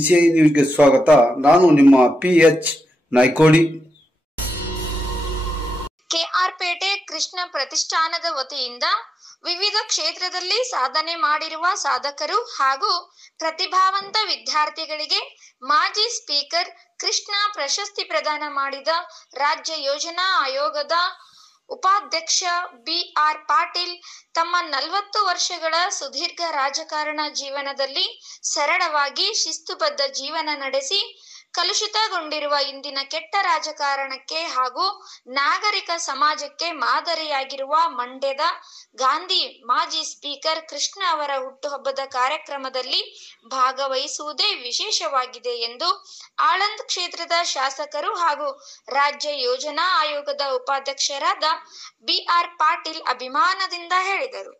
NCI ನ್ಯೂಸ್ಗೆ ಸ್ವಾಗತ. ನಾನು ನಿಮ್ಮ PH ನಾಯ್ಕೋಡಿ. ಕೆಆರ್ಪೇಟೆ ಕೃಷ್ಣ ಪ್ರತಿಷ್ಠಾನದ ವತಿಯಿಂದ ವಿವಿಧ ಕ್ಷೇತ್ರದಲ್ಲಿ ಸಾಧನೆ ಮಾಡಿರುವ ಸಾಧಕರು ಹಾಗೂ ಪ್ರತಿಭಾವಂತ ವಿದ್ಯಾರ್ಥಿಗಳಿಗೆ ಮಾಜಿ ಸ್ಪೀಕರ್ ಕೃಷ್ಣ ಪ್ರಶಸ್ತಿ ಪ್ರದಾನ ಮಾಡಿದ ರಾಜ್ಯ ಯೋಜನಾ ಆಯೋಗದ ಉಪಾಧ್ಯಕ್ಷ BR ಪಾಟೀಲ್ ತಮ್ಮ 40 ವರ್ಷಗಳ ಸುದೀರ್ಘ ರಾಜಕಾರಣ ಜೀವನದಲ್ಲಿ ಸರಳವಾಗಿ ಶಿಸ್ತುಬದ್ಧ ಜೀವನ ನಡೆಸಿ ಕಲುಷಿತಗೊಂಡಿರುವ ಇಂದಿನ ಕೆಟ್ಟ ರಾಜಕಾರಣಕ್ಕೆ ಹಾಗೂ ನಾಗರಿಕ ಸಮಾಜಕ್ಕೆ ಮಾದರಿಯಾಗಿರುವ ಮಂಡ್ಯದ ಗಾಂಧಿ ಮಾಜಿ ಸ್ಪೀಕರ್ ಕೃಷ್ಣ ಅವರ ಹುಟ್ಟುಹಬ್ಬದ ಕಾರ್ಯಕ್ರಮದಲ್ಲಿ ಭಾಗವಹಿಸುವುದೇ ವಿಶೇಷವಾಗಿದೆ ಎಂದು ಆಳಂದ್ ಕ್ಷೇತ್ರದ ಶಾಸಕರು ಹಾಗೂ ರಾಜ್ಯ ಯೋಜನಾ ಆಯೋಗದ ಉಪಾಧ್ಯಕ್ಷರಾದ BR ಪಾಟೀಲ್ ಅಭಿಮಾನದಿಂದ ಹೇಳಿದರು.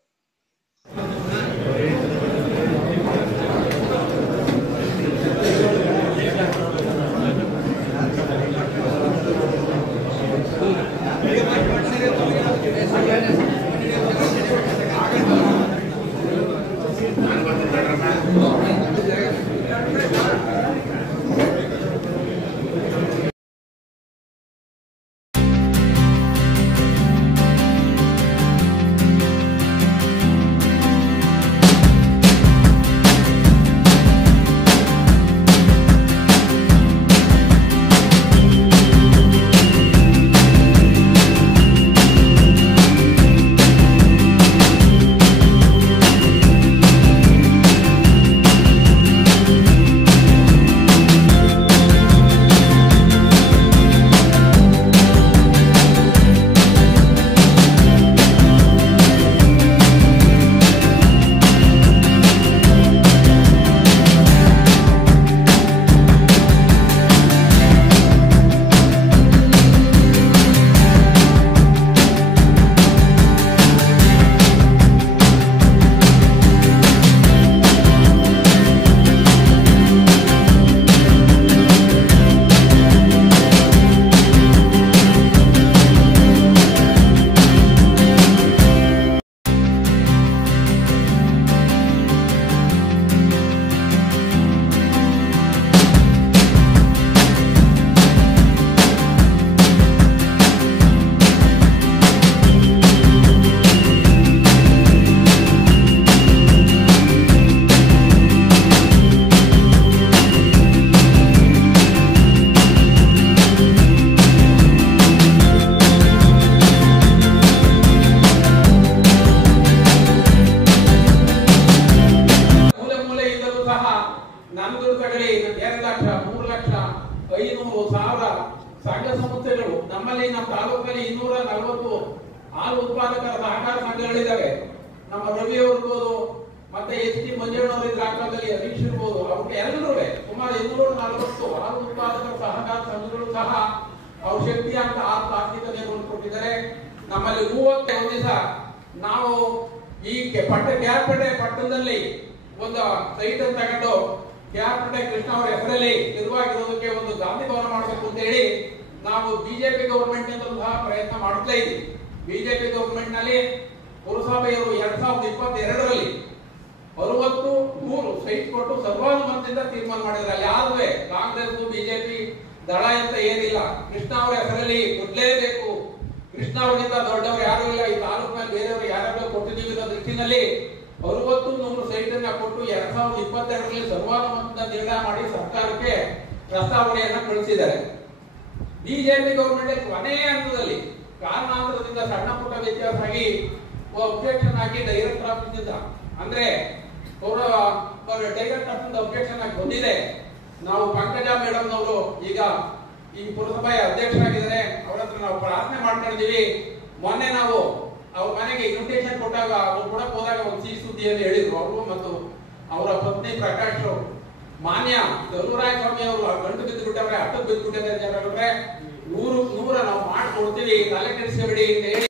ಸಂಘ ಸಂಸ್ಥೆಗಳು ನಮ್ಮಲ್ಲಿ ನಮ್ಮ ತಾಲೂಕಲ್ಲಿ 240 ಹಾಲು ಉತ್ಪಾದಕರ ಸಹಕಾರ ಸಂಘಗಳಿದ್ದಾವೆ. ನಮ್ಮ ರವಿ ಅವ್ರಿರ್ಬೋದು, ಮತ್ತೆ ST ಮಂಜಣ್ಣವ್ರ ಇದ್ರ ಆಕಾರದಲ್ಲಿ ಹರೀಶ್ ಇರ್ಬೋದು, ಅವ್ರಿಗೆ ಎಲ್ಲರೂ ಸುಮಾರು 240 ಹಾಲು ಉತ್ಪಾದಕರ ಸಹಕಾರ ಸಂಘಗಳು ಸಹ ಅವ್ರ ಶಕ್ತಿ ಅಂತ ಆರ್ಥಿಕತೆಯನ್ನು ಕೊಟ್ಟಿದ್ದಾರೆ. ನಮ್ಮಲ್ಲಿ 31 ದಿವಸ ನಾವು ಈ ಕೆಆರ್ಪೇಟೆ ಪಟ್ಟಣದಲ್ಲಿ ಒಂದು ಸೈಟ್ ಅನ್ನು ತಗೊಂಡು ಕೆಆರ್ಪೇಟೆ ಕೃಷ್ಣ ಅವರ ಹೆಸರಲ್ಲಿ ನಿರ್ವಾಗಿರೋದಕ್ಕೆ ಒಂದು ಗಾಂಧಿ ಭವನ ಮಾಡಬೇಕು ಅಂತ ಹೇಳಿ ನಾವು ಬಿಜೆಪಿ ಗವರ್ಮೆಂಟ್ ನಿಂದಲೂ ಸಹ ಪ್ರಯತ್ನ ಮಾಡ್ತಾ ಇದ್ವಿ. ಬಿಜೆಪಿ ಗವರ್ಮೆಂಟ್ ನಲ್ಲಿ ಪುರಸಭೆಯವರು 2022ರಲ್ಲಿ 63 ಸೈಟ್ ಕೊಟ್ಟು ಸರ್ವಾನುಮತದಿಂದ ತೀರ್ಮಾನ ಮಾಡಿದ್ರೆ ಯಾರು ಕಾಂಗ್ರೆಸ್ ಬಿಜೆಪಿ ದಳ ಅಂತ ಏನಿಲ್ಲ, ಕೃಷ್ಣ ಅವರ ಹೆಸರಲ್ಲಿ ಕೊಡ್ಲೇಬೇಕು, ಕೃಷ್ಣ ಅವರಿಂದ ದೊಡ್ಡವರು ಯಾರು ಇಲ್ಲ, ಈ ತಾಲೂಕಿನಲ್ಲಿ ಬೇರೆಯವರು ಯಾರಾದ್ರೂ ಕೊಟ್ಟಿದ್ದೀವಿ ಅನ್ನೋ ದೃಷ್ಟಿನಲ್ಲಿ 60-100 ಸೈಟ್ ಅನ್ನ ಕೊಟ್ಟು 2022ರಲ್ಲಿ ಸರ್ವಾನುಮತದಿಂದ ನಿರ್ಣಯ ಮಾಡಿ ಸರ್ಕಾರಕ್ಕೆ ಪ್ರಸ್ತಾವನೆಯನ್ನ ಕಳಿಸಿದ್ದಾರೆ. ಬಿಜೆಪಿ ಗವರ್ಮೆಂಟ್ ಕೊನೆಯ ಹಂತದಲ್ಲಿ ಕಾರಣಾಂತರದಿಂದ ಸಣ್ಣ ಪುಟ್ಟ ವ್ಯತ್ಯಾಸ ಆಗಿ ಅಬ್ಜೆಕ್ಷನ್ ಹಾಕಿ ಡೈರೆಕ್ಟರ್ ಆಫೀಸ್ ಇಂದ ಅಂದ್ರೆ ಡೈರೆಕ್ಟರ್ ಆಫೀಸ್ ಅಬ್ಜೆಕ್ಷನ್ ಆಗಿ ಬಂದಿದೆ. ನಾವು ಪಂಕಜಾ ಮೇಡಮ್ ನವರು ಈಗ ಈ ಪುರಸಭೆಯ ಅಧ್ಯಕ್ಷರಾಗಿದ್ದಾರೆ, ಅವರ ಹತ್ರ ನಾವು ಪ್ರಾರ್ಥನೆ ಮಾಡ್ಕೊಂಡಿದೀವಿ. ಮೊನ್ನೆ ನಾವು ಅವ್ರ ಮನೆಗೆ ಇನ್ವಿಟೇಷನ್ ಕೊಟ್ಟಾಗ ಅವ್ರು ಕೊಡಕ್ ಹೋದಾಗ ಒಂದು ಸಿಹಿ ಸುದ್ದಿಯನ್ನು ಹೇಳಿದ್ರು. ಅವರು ಮತ್ತು ಅವರ ಪತ್ನಿ ಪ್ರಕಾಶ್ ಮಾನ್ಯ ಚಲುವರಾಯ ಸ್ವಾಮಿ ಅವರು ಗಂಟು ಬಿದ್ದು ಬಿಟ್ಟವ್ರೆ, ಹತ್ತು ಬಿದ್ದು ಬಿಟ್ಟಿದ್ದಾರೆ, 100 ನಾವು ಮಾಡ್ಕೊಡ್ತೀವಿ, ತಲೆ ಕೆಡಿಸಬೇಡಿ ಅಂತ ಹೇಳಿ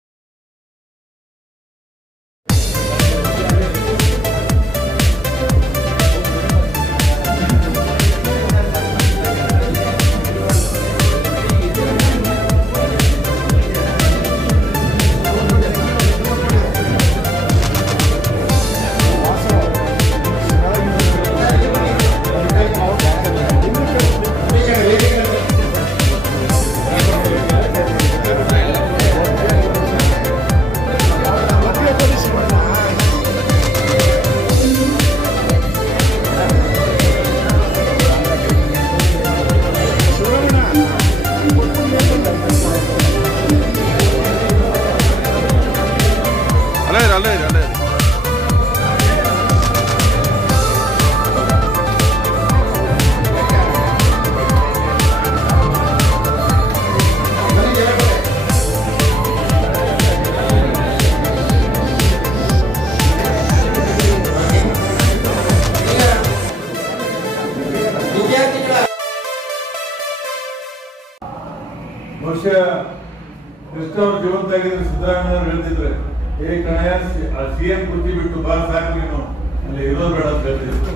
ಅವ್ರು ಜೀವಂತ ಆಗಿದ್ರೆ ಸಿದ್ದರಾಮಯ್ಯ ಅವರು ಹೇಳ್ತಿದ್ರೆ ಕಣಯ್ಯ CM ಕುರ್ಚಿ ಬಿಟ್ಟು ಬಾ ಸಾಕು ನೀನು ಅಲ್ಲಿ ಇರೋದು ಬೇಡ ಅಂತ ಹೇಳ್ತಿದ್ರು.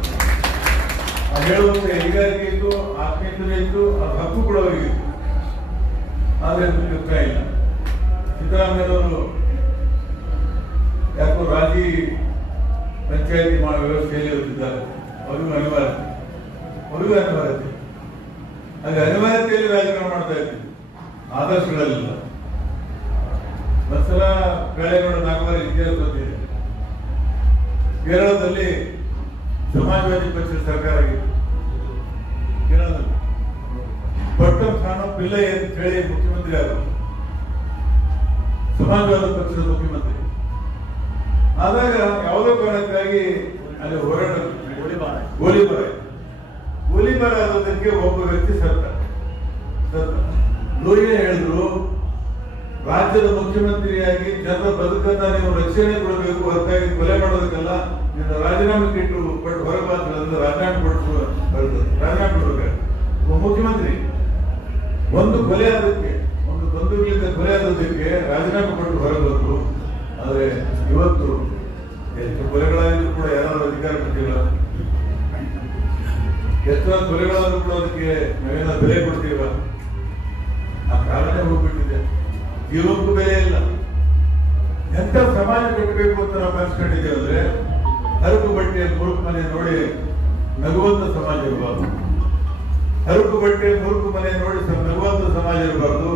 ಹೇಳುವಂತ ಹೆಗಾರಿಕೆ ಇತ್ತು, ಆತ್ಮೀಯತೆ ಇತ್ತು, ಅದು ಹಕ್ಕು ಕೂಡ ಅವರಿಗಿತ್ತು. ಆದ್ರೆ ದುಃಖ ಇಲ್ಲ. ಸಿದ್ದರಾಮಯ್ಯವರು ಯಾಕೋ ರಾಜಿ ಪಂಚಾಯತಿ ಮಾಡೋ ವ್ಯವಸ್ಥೆಯಲ್ಲಿ ಇರುತ್ತಿದ್ದಾರೆ. ಅವರಿಗೂ ಅನಿವಾರ್ಯತೆ ಹಾಗೆ ಅನಿವಾರ್ಯತೆಯಲ್ಲಿ ರಾಜಕಾರಣ ಮಾಡ್ತಾ ಇದ್ದೀವಿ, ಆದರ್ಶಗಳಲ್ಲ. ಒಂದ್ಸಲ ಬೆಳೆಗೌಡ ನಾಗವಾರ ಇತಿಹಾಸ ಬಂದಿದೆ. ಕೇರಳದಲ್ಲಿ ಸಮಾಜವಾದಿ ಪಕ್ಷದ ಸರ್ಕಾರ ಆಗಿತ್ತು. ಕೇರಳದಲ್ಲಿ ಪಟ್ಟಂ ಖಾನೋ ಪಿಲ್ಲೈ ಅಂತ ಹೇಳಿ ಮುಖ್ಯಮಂತ್ರಿ ಆದರು, ಸಮಾಜವಾದ ಪಕ್ಷದ ಮುಖ್ಯಮಂತ್ರಿ ಆದಾಗ ಯಾವುದೋ ಕಾರಣಕ್ಕಾಗಿ ಅಲ್ಲಿ ಹೋರಾಟ ಗೋಲಿಬಾರ ಆದದಕ್ಕೆ ಒಬ್ಬ ವ್ಯಕ್ತಿ ಸತ್ತ. ಲೋಹಿಯಾ ಹೇಳಿದ್ರು, ರಾಜ್ಯದ ಮುಖ್ಯಮಂತ್ರಿಯಾಗಿ ಜನರ ಬದುಕನ್ನ ನೀವು ರಕ್ಷಣೆ ಕೊಡಬೇಕು, ಹೊರತಾಗಿ ಕೊಲೆ ಮಾಡೋದಕ್ಕೆಲ್ಲ ನೀನು ರಾಜೀನಾಮೆ ಕೊಟ್ಟು ಹೊರಬಾರ್ದು, ರಾಜೀನಾಮೆ ಕೊಡಬೇಕು. ಮುಖ್ಯಮಂತ್ರಿ ಒಂದು ಕೊಲೆ ಆದಕ್ಕೆ, ಒಂದು ಬಂಧುಗಳಿಂದ ಕೊಲೆ ಆದದಕ್ಕೆ ರಾಜೀನಾಮೆ ಕೊಟ್ಟು ಹೊರಬಂದ್ರು. ಆದ್ರೆ ಇವತ್ತು ಎಷ್ಟು ಕೊಲೆಗಳಾದ್ರೂ ಕೂಡ ಯಾರಾದ್ರೂ ಅಧಿಕಾರ ಕೊಡ್ತಿಲ್ಲ. ಎಷ್ಟು ಕೊಲೆಗಳಾದ್ರೂ ಕೂಡ ಅದಕ್ಕೆ ನಾವೇನ ಬೆಲೆ ಕೊಡ್ತೀವ? ಆ ಕಾರಣನೇ ಹೋಗ್ಬಿಟ್ಟಿದೆ. ಜೀವಕ್ಕೂ ಬೆಲೆ ಇಲ್ಲ. ಎಂತ ಸಮಾಜ ಕಟ್ಟಬೇಕು ಅಂತ ನಾವು ಕನ್ಸ್ಕೊಂಡಿದ್ದೇವೆ ಅಂದ್ರೆ, ಹರಕು ಬಟ್ಟೆ ಮುರುಕು ಮನೆ ನೋಡಿ ನಗುವಂತ ಸಮಾಜ ಇರಬಾರ್ದು. ಹರಕು ಬಟ್ಟೆ ಮುರುಕು ಮನೆ ನೋಡಿ ನಗುವಂತ ಸಮಾಜ ಇರಬಾರ್ದು,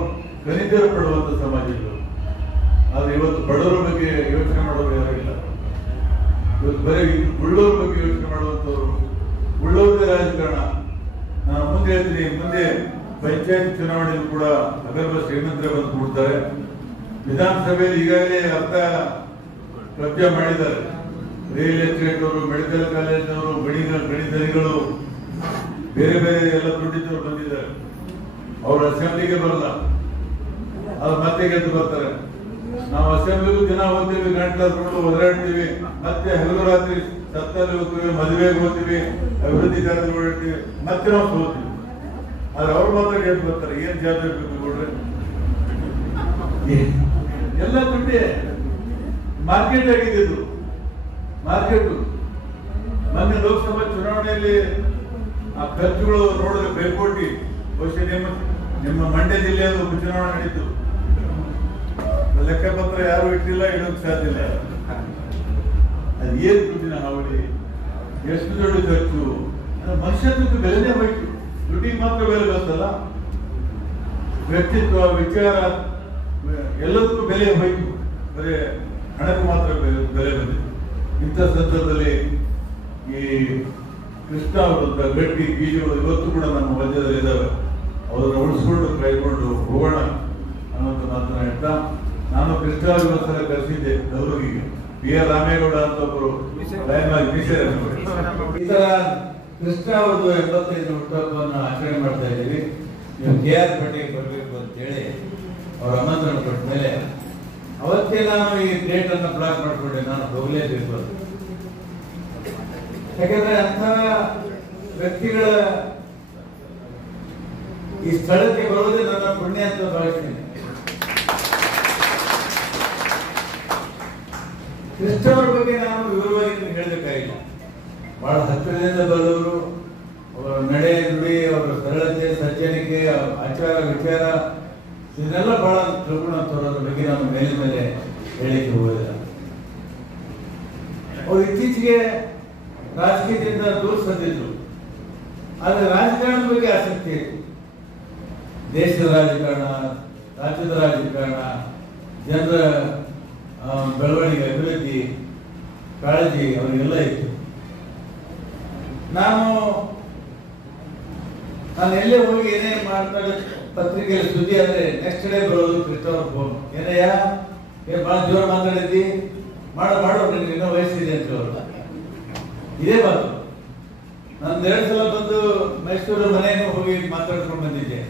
ಕನಿಕರ ಪಡುವಂತ ಸಮಾಜ ಇರಬಾರ್ದು. ಆದ್ರೆ ಇವತ್ತು ಬಡವರ ಬಗ್ಗೆ ಯೋಚನೆ ಮಾಡೋರು ಯಾರಿಲ್ಲ. ಇವತ್ತು ಬರೀ ಉಳ್ಳೋರ ಬಗ್ಗೆ ಯೋಚನೆ ಮಾಡುವಂತವ್ರು, ಉಳ್ಳೋರದೇ ರಾಜಕಾರಣ. ನಾನು ಮುಂದೆ ಹೇಳ್ತೀನಿ, ಮುಂದೆ ಪಂಚಾಯತ್ ಚುನಾವಣೆಯಲ್ಲಿ ಕೂಡ ಅಗರ್ಭ ಶ್ರೀಮಂತರೇ ಬಂದು ಕೂಡ್ತಾರೆ. ವಿಧಾನಸಭೆಯಲ್ಲಿ ಈಗಾಗಲೇ ಅರ್ಧ ಕಬ್ಜಾ ಮಾಡಿದ್ದಾರೆ. ರಿಯಲ್ ಎಸ್ಟೇಟ್ ಅವರು, ಮೆಡಿಕಲ್ ಕಾಲೇಜ್ನವರು, ಗಣಿಧನಿಗಳು, ಬೇರೆ ಬೇರೆ ಎಲ್ಲ ದುಡ್ಡಿದ್ದವರು ಬಂದಿದ್ದಾರೆ. ಅವ್ರು ಅಸೆಂಬ್ಲಿಗೆ ಬರಲ್ಲ, ಅವ್ರು ಮತ್ತೆ ಗೆದ್ದು ಬರ್ತಾರೆ. ನಾವು ಅಸೆಂಬ್ಲಿಗೂ ದಿನ ಹೋಗ್ತೀವಿ, ಗಂಟಲು ಒದರಾಡ್ತೀವಿ, ಮತ್ತೆ ಹಗಲು ರಾತ್ರಿ ಸತ್ತಲ್ಲಿ ಹೋಗ್ತೀವಿ, ಮದುವೆಗೆ ಹೋಗ್ತೀವಿ, ಅಭಿವೃದ್ಧಿ ಕಾರ್ಯದಲ್ಲಿ ಓಡಾಡ್ತೀವಿ, ಮತ್ತೆ ನಾವು ಸೋಲ್ತೀವಿ. ಆದ್ರೆ ಅವ್ರು ಮಾತ್ರ ಗೆದ್ದು ಬರ್ತಾರೆ. ಏನ್ ಜಾತ್ರೆ ಬೇಕು ನೋಡ್ರಿ, ಎಲ್ಲ ದುಡ್ಡೇ ಮಾರ್ಕೆಟ್ ಆಗಿದ್ದು. ಮಾರ್ಕೆಟ್ ಮೊನ್ನೆ ಲೋಕಸಭಾ ಚುನಾವಣೆಯಲ್ಲಿ ಆ ಖರ್ಚುಗಳು ನೋಡಿದ್ರೆ ಬೇಕೋಟಿ. ಬಹುಶಃ ನಿಮ್ಮ ಮಂಡ್ಯ ಜಿಲ್ಲೆಯಲ್ಲಿ ಉಪಚುನಾವಣೆ ನಡೀತು. ಲೆಕ್ಕಪತ್ರ ಯಾರು ಇಟ್ಟಿಲ್ಲ, ಇಡೋಕ್ ಸಾಧ್ಯ ಇಲ್ಲ. ಅದು ಏನ್ ದುಡ್ಡಿನ ಹಾವಳಿ, ಎಷ್ಟು ದೊಡ್ಡ ಖರ್ಚು. ಮನುಷ್ಯತ್ವಕ್ಕೆ ಬೆಲೆನೇ ಹೋಯ್ತು. ದುಡ್ಡಿಗೆ ಮಾತ್ರ ಬೆಲೆ ಬಂತಲ್ಲ, ವ್ಯಕ್ತಿತ್ವ, ವಿಚಾರ ಎಲ್ಲದಕ್ಕೂ ಬೆಲೆ ಹೋಯ್ತು. ಬರೀ ಹಣಕ್ಕೆ ಮಾತ್ರ ಬೆಲೆ ಬಂದಿತ್ತು. ಇಂಥ ಸಂದರ್ಭದಲ್ಲಿ ಈ ಕೃಷ್ಣ ಅವರ ಗಟ್ಟಿ ಬೀಜಗಳು ಇವತ್ತು ಕೂಡ ನಮ್ಮ ಮಧ್ಯದಲ್ಲಿ ಇದ್ದಾವೆ. ಅವರನ್ನು ಉಳಿಸ್ಕೊಂಡು ಕೈಕೊಂಡು ಹೋಗೋಣ ಅನ್ನೋದು ಮಾತನ್ನ ಹೇಳ್ತಾ, ನಾನು ಕೃಷ್ಣ ಅವರಿಗೋಸ್ಕರ ಕರೆಸಿದ್ದೆ ಕಲಬುರಗಿಗೆ. PR ರಾಮೇಗೌಡ ಅಂತ ಒಬ್ಬರು ಈ ತರ ಕೃಷ್ಣ ಅವ್ರದ್ದು 85 ಹುಟ್ಟುಹಬ್ಬವನ್ನು ಆಚರಣೆ ಮಾಡ್ತಾ ಇದ್ದೀವಿ. ನೀವು KR ಪೇಟೆಗೆ ಬರಬೇಕು ಅಂತ ಹೇಳಿ ಅವ್ರ ಆಮಂತ್ರಣ ಕೊಟ್ಟ ಮೇಲೆ ಅವತ್ತೇ ನಾನು ಈ ಡೇಟ್ ಅನ್ನ ಬ್ಲಾಕ್ ಮಾಡ್ಕೊಂಡೆ. ನಾನು ಹೋಗ್ಲೇಬೇಕು ಅಂತ. ಯಾಕಂದ್ರೆ ಅಂಥ ವ್ಯಕ್ತಿಗಳ ಈ ಸ್ಥಳಕ್ಕೆ ಬರೋದೇ ನನ್ನ ಪುಣ್ಯ ಅಂತ ಭಾವಿಸ್ತೀನಿ. ಕೃಷ್ಣ ಅವ್ರ ಬಗ್ಗೆ ನಾನು ವಿವರವಾಗಿ ಹೇಳಬೇಕಾಗಿಲ್ಲ. ಬಹಳ ಹತ್ತಿರದಿಂದ ಬರೋರು, ಅವರ ನಡೆ ನುಡಿ, ಅವರ ಸರಳತೆ, ಸಜ್ಜನಿಕೆ, ಆಚಾರ ವಿಚಾರ ಇದನ್ನೆಲ್ಲ ಬಹಳ ತಿಳ್ಕೊಂಡಂತವ್ರ ಬಗ್ಗೆ ನಾನು ಮೇಲೆ ಮೇಲೆ ಹೇಳಿಕೆ ಹೋಗೋದಿಲ್ಲ. ಅವ್ರು ಇತ್ತೀಚೆಗೆ ರಾಜಕೀಯದಿಂದ ದೂರ ಸರಿದ್ರು. ಆದ್ರೆ ರಾಜಕಾರಣದ ಬಗ್ಗೆ ಆಸಕ್ತಿ ಇತ್ತು. ದೇಶದ ರಾಜಕಾರಣ, ರಾಜ್ಯದ ರಾಜಕಾರಣ, ಜನರ ಬೆಳವಣಿಗೆ, ಅಭಿವೃದ್ಧಿ ಕಾಳಜಿ ಅವರಿಗೆಲ್ಲ ಇತ್ತು. ನಾನು ಎಲ್ಲೇ ಹೋಗಿ ಏನೇ ಮಾತಾಡ ಪತ್ರಿಕೆಯಲ್ಲಿ ಸುದ್ದಿ ಆದ್ರೆ ನೆಕ್ಸ್ಟ್ ಡೇ ಬರೋದು ಕೃಷ್ಣವ್ರ ಫೋನ್. ಏನಯ್ಯ ಬಹಳ ಜೋರ ಮಾತಾಡಿದ್ದಿ, ಮಾಡೋ ನಿನ್ಗೆ ಇನ್ನೂ ವಯಸ್ಸಿದೆ ಅಂತ ಹೇಳೋದು. ಇದೇ ಮಾತು. ನಾನು 2 ಸಲ ಬಂದು ಮೈಸೂರು ಮನೆಯನ್ನು ಹೋಗಿ ಮಾತಾಡ್ಕೊಂಡು ಬಂದಿದ್ದೆ.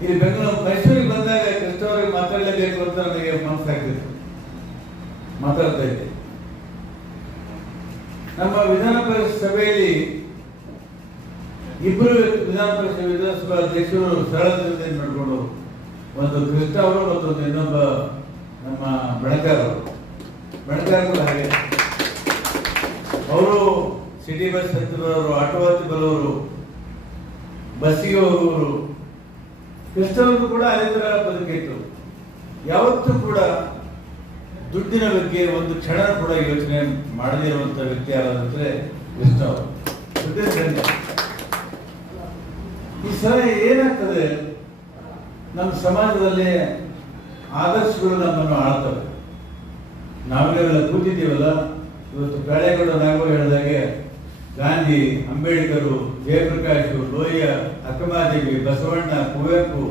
ಇಲ್ಲಿ ಬೆಂಗಳೂರು ಮೈಸೂರಿಗೆ ಬಂದಾಗ ಕೃಷ್ಣವ್ರಿಗೆ ಮಾತಾಡಲೇಬೇಕು ಅಂತ ನನಗೆ ಮನಸ್ಸಾಗ್ತಿತ್ತು. ಮಾತಾಡ್ತಾ ಇದ್ದೆ. ನಮ್ಮ ವಿಧಾನ ಪರಿಷತ್ ಸಭೆಯಲ್ಲಿ ಇಬ್ಬರು ವಿಧಾನಸಭಾ ಅಧ್ಯಕ್ಷರು ಸರಳತೆ ನಡ್ಕೊಂಡು ಒಂದು ಕೃಷ್ಣ ಅವರು ಮತ್ತೊಂದು ಇನ್ನೊಬ್ಬ ನಮ್ಮ ಬಣಕಾರರು ಹಾಗೆ ಅವರು ಸಿಟಿ ಬಸ್ ಹತ್ತಿರವರು, ಆಟೋ ಹತ್ತಿ ಬರೋರು, ಬಸ್ಸಿಗೆ ಹೋಗುವವರು. ಕೃಷ್ಣವ್ರದ್ದು ಕೂಡ ಅದೇ ತರ ಬದುಕಿತ್ತು. ಯಾವತ್ತೂ ಕೂಡ ದುಡ್ಡಿನ ಬಗ್ಗೆ ಒಂದು ಕ್ಷಣ ಕೂಡ ಯೋಚನೆ ಮಾಡದೇ ಇರುವಂತ ವ್ಯಕ್ತಿ ಯಾರಾದ್ರೆ ಕೃಷ್ಣ ಅವರು. ಈ ಸಲ ಏನಾಗ್ತದೆ, ನಮ್ಮ ಸಮಾಜದಲ್ಲಿ ಆದರ್ಶಗಳು ನಮ್ಮನ್ನು ಆಳ್ತವೆ. ನಾವೆಲ್ಲ ಕೂತಿದ್ದೀವಲ್ಲ, ಇವತ್ತು ಕಾಳೇಗೌಡ ನಾಗೂರು ಹೇಳಿದಾಗೆ ಗಾಂಧಿ, ಅಂಬೇಡ್ಕರ್, ಜಯಪ್ರಕಾಶ್, ಲೋಹಿಯ, ಅಕ್ಕಮಹಾದೇವಿ, ಬಸವಣ್ಣ, ಕುವೆಂಪು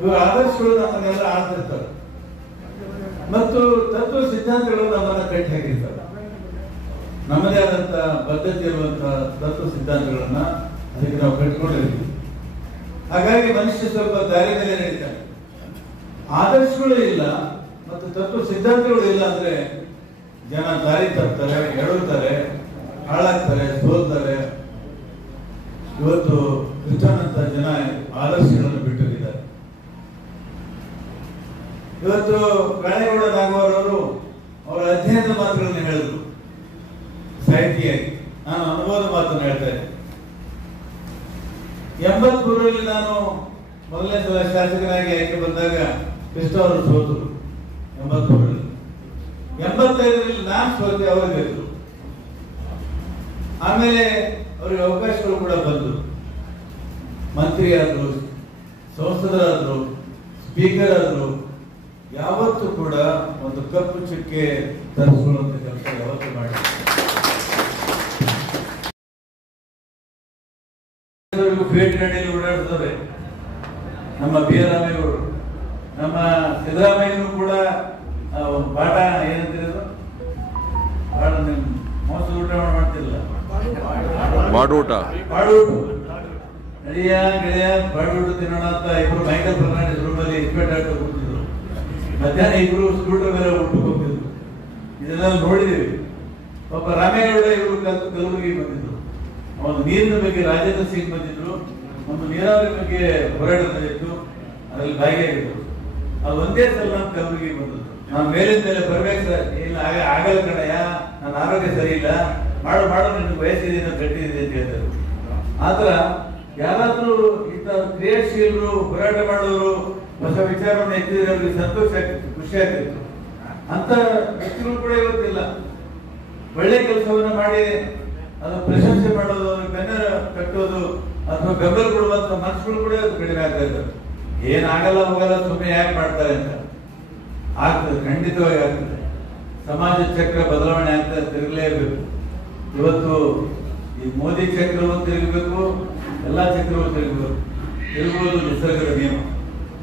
ಇವರ ಆದರ್ಶಗಳು ನಮ್ಮನ್ನೆಲ್ಲ ಆಳ್ತಿರ್ತಾರೆ ಮತ್ತು ತತ್ವ ಸಿದ್ಧಾಂತಗಳು ನಮ್ಮನ್ನ ಕಟ್ಟಿ ಹಾಕಿರ್ತಾರೆ. ನಮ್ಮದೇ ಆದಂತ ಬದ್ಧತೆ ಇರುವಂತಹ ತತ್ವ ಸಿದ್ಧಾಂತಗಳನ್ನ ಅದಕ್ಕೆ ನಾವು ಕಟ್ಕೊಂಡಿರ್ತೀವಿ. ಹಾಗಾಗಿ ಮನುಷ್ಯ ಸ್ವಲ್ಪ ದಾರಿ ಮೇಲೆ ನಡೀತಾನೆ. ಆದರ್ಶಗಳು ಇಲ್ಲ ಮತ್ತು ತತ್ವ ಸಿದ್ಧಾಂತಗಳು ಇಲ್ಲ ಅಂದ್ರೆ ಜನ ದಾರಿ ತಪ್ತಾರೆ, ಎಡುತ್ತಾರೆ, ಹಾಳಾಗ್ತಾರೆ, ಸೋಲ್ತಾರೆ. ಇವತ್ತು ಕೃಷ್ಣನಂತ ಜನ ಆದರ್ಶಗಳನ್ನು ಬಿಟ್ಟಿದ್ದಾರೆ. ಇವತ್ತು ಕಾಳೇಗೌಡ ನಾಗವರವರು ಅವರ ಅಧ್ಯಯನದ ಮಾತುಗಳನ್ನು ಹೇಳಿದ್ರು ಸಾಹಿತಿಯಾಗಿ. ನಾನು ಅನುಭವದ ಮಾತನ್ನು ಹೇಳ್ತಾ ಇದ್ದೆ. 83ರಲ್ಲಿ ನಾನು ಮೊದಲನೇ ಸಲ ಶಾಸಕನಾಗಿ ಆಯ್ಕೆ ಬಂದಾಗ ಕೃಷ್ಣ ಅವರು ಸೋತರು 83ರಲ್ಲಿ. 85ರಲ್ಲಿ ನಾನು ಸೋತೆ, ಅವರು ಗೆದ್ರು. ಆಮೇಲೆ ಅವರಿಗೆ ಅವಕಾಶಗಳು ಕೂಡ ಬಂದು ಮಂತ್ರಿ ಆದ್ರು, ಸಂಸದರಾದ್ರು, ಸ್ಪೀಕರ್ ಆದ್ರು. ಯಾವತ್ತೂ ಕೂಡ ಒಂದು ಕಪ್ಪು ಚುಕ್ಕೆ ತರಿಸಿಕೊಳ್ಳುವಂತ ಕೆಲಸ ಯಾವತ್ತೂ ಮಾಡಿ ಭೇಟಿನಲ್ಲಿ ಓಡಾಡ್ತಾರೆ. ನಮ್ಮ ಬಿ ಆರ್ ರಾಮೇಗೌಡರು, ನಮ್ಮ ಸಿದ್ದರಾಮಯ್ಯನೂ ಕೂಡ ಒಂದು ಪಾಠ ಏನಂತಿರೋದು, ಮೋಸ ಊಟ ಮಾಡ್ತಿರಲಿಲ್ಲ, ಬಾಡೂಟ ನಡಿಯ ಗೆಳೆಯ ಬಾಡೂಟ ತಿನ್ನೋಣ ಅಂತ ಇಬ್ರು ಮೈಕಲ್ ಫರ್ನಾಂಡಿಸ್ ರೂಮಲ್ಲಿ ಇಸ್ಪೇಟ್ ಆಟ ಕೂತಿದ್ರು. ಮಧ್ಯಾಹ್ನ ಇಬ್ರು ಸ್ಕೂಟರ್ ಮೇಲೆ ಊಟಕ್ಕೆ ಹೋಗ್ತಿದ್ರು. ಇದೆಲ್ಲ ನೋಡಿದೀವಿ. ಪಾಪ ರಾಮೇಗೌಡ ಇವರು ಕಲಬುರಗಿ ಬಂದಿದ್ರು. ಒಂದು ನೀರಿನ ಬಗ್ಗೆ ರಾಜೇಂದ್ರ ಸಿಂಗ್ ಬಂದಿದ್ರು. ಒಂದು ನೀರಾವರಿ ಬಗ್ಗೆ ಹೋರಾಟ ನಡೆಯಿತು, ಅದ್ರಲ್ಲಿ ಭಾಗಿಯಾಗಿದ್ರು. ಅದು ಒಂದೇ ಸಲ ನಮ್ಮ ಕಲಬುರಗಿ ಬಂದಿದ್ರು. ನಾವು ಮೇಲಿನ ಮೇಲೆ ಬರ್ಬೇಕು ಸರ್, ಇಲ್ಲ ಆಗಲ್ಲ ಕಣಯ್ಯ, ನನ್ನ ಆರೋಗ್ಯ ಸರಿ ಇಲ್ಲ, ಮಾಡು ನಿನ್ಗೆ ವಯಸ್ಸಿದೆ, ಗಟ್ಟಿದೆ ಅಂತ ಹೇಳ್ತಾರೆ. ಆತರ ಯಾರಾದ್ರೂ ಇಂಥ ಕ್ರಿಯಾಶೀಲರು, ಹೋರಾಟ ಮಾಡೋರು, ಹೊಸ ವಿಚಾರವನ್ನು ಎತ್ತಿದ್ರೆ ಅವ್ರಿಗೆ ಸಂತೋಷ ಆಗ್ತಿತ್ತು, ಖುಷಿ ಆಗ್ತಿತ್ತು. ಅಂತ ವ್ಯಕ್ತಿಗಳು ಕೂಡ ಇವತ್ತಿಲ್ಲ. ಒಳ್ಳೆ ಕೆಲಸವನ್ನ ಮಾಡಿ ಅದು ಪ್ರಶಂಸೆ ಮಾಡೋದು, ಬೆನ್ನ ಕಟ್ಟೋದು ಅಥವಾ ಬೆಂಬಲ ಕೊಡುವಂತ ಮನಸ್ಸುಗಳು ಕೂಡ ಕಡಿಮೆ ಆಗ್ತಾ ಇದ್ದಾರೆ. ಏನಾಗಲ್ಲ ಹೋಗಲ್ಲ, ಸುಮ್ಮನೆ ಯಾಕೆ ಮಾಡ್ತಾರೆ ಅಂತ. ಆಗ್ತದೆ, ಖಂಡಿತವಾಗಿ ಆಗ್ತದೆ. ಸಮಾಜ ಚಕ್ರ ಬದಲಾವಣೆ ಆಗ್ತಾ ತಿರುಗಲೇಬೇಕು. ಇವತ್ತು ಈ ಮೋದಿ ಚಕ್ರವನ್ನು ತಿರುಗಬೇಕು, ಎಲ್ಲಾ ಚಕ್ರವನ್ನು ತಿರುಗುವುದು ನಿಸರ್ಗದ ನಿಯಮ.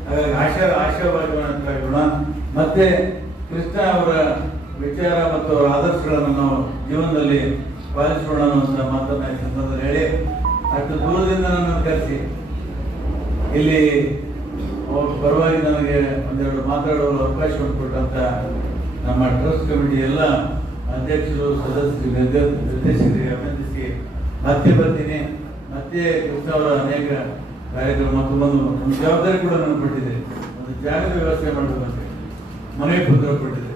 ಹಾಗಾಗಿ ಆಶಾವಾದವಂತ ಗುಣ ಮತ್ತೆ ಕೃಷ್ಣ ಅವರ ವಿಚಾರ ಮತ್ತು ಅವರ ಆದರ್ಶಗಳನ್ನು ನಾವು ಜೀವನದಲ್ಲಿ ಪಾಲಿಸೋಣ ಅನ್ನುವಂತ ಮಾತನ್ನ ಈ ಸಂದರ್ಭದಲ್ಲಿ ಹೇಳಿ, ಅಷ್ಟು ದೂರದಿಂದ ನನ್ನನ್ನು ಕರೆಸಿ ಇಲ್ಲಿ ಅವ್ರ ಪರವಾಗಿ ನನಗೆ ಒಂದೆರಡು ಮಾತಾಡುವ ಅವಕಾಶವನ್ನು ಕೊಟ್ಟಂತ ನಮ್ಮ ಟ್ರಸ್ಟ್ ಕಮಿಟಿ ಎಲ್ಲ ಅಧ್ಯಕ್ಷರು, ಸದಸ್ಯರು, ನಿರ್ದೇಶಕರಿಗೆ ಅಭಿನಂದಿಸಿ ಮತ್ತೆ ಬರ್ತೀನಿ. ಮತ್ತೆ ಕೃಷ್ಣ ಅವರ ಅನೇಕ ಕಾರ್ಯಕ್ರಮ ಮತ್ತು ಒಂದು ಜವಾಬ್ದಾರಿ ಕೂಡ ನನಗೆ ಕೊಟ್ಟಿದೆ. ಒಂದು ಜಾಗದ ವ್ಯವಸ್ಥೆ ಮಾಡಬೇಕಂತೆ ಮನೆ ಪುತ್ರ ಕೊಟ್ಟಿದೆ.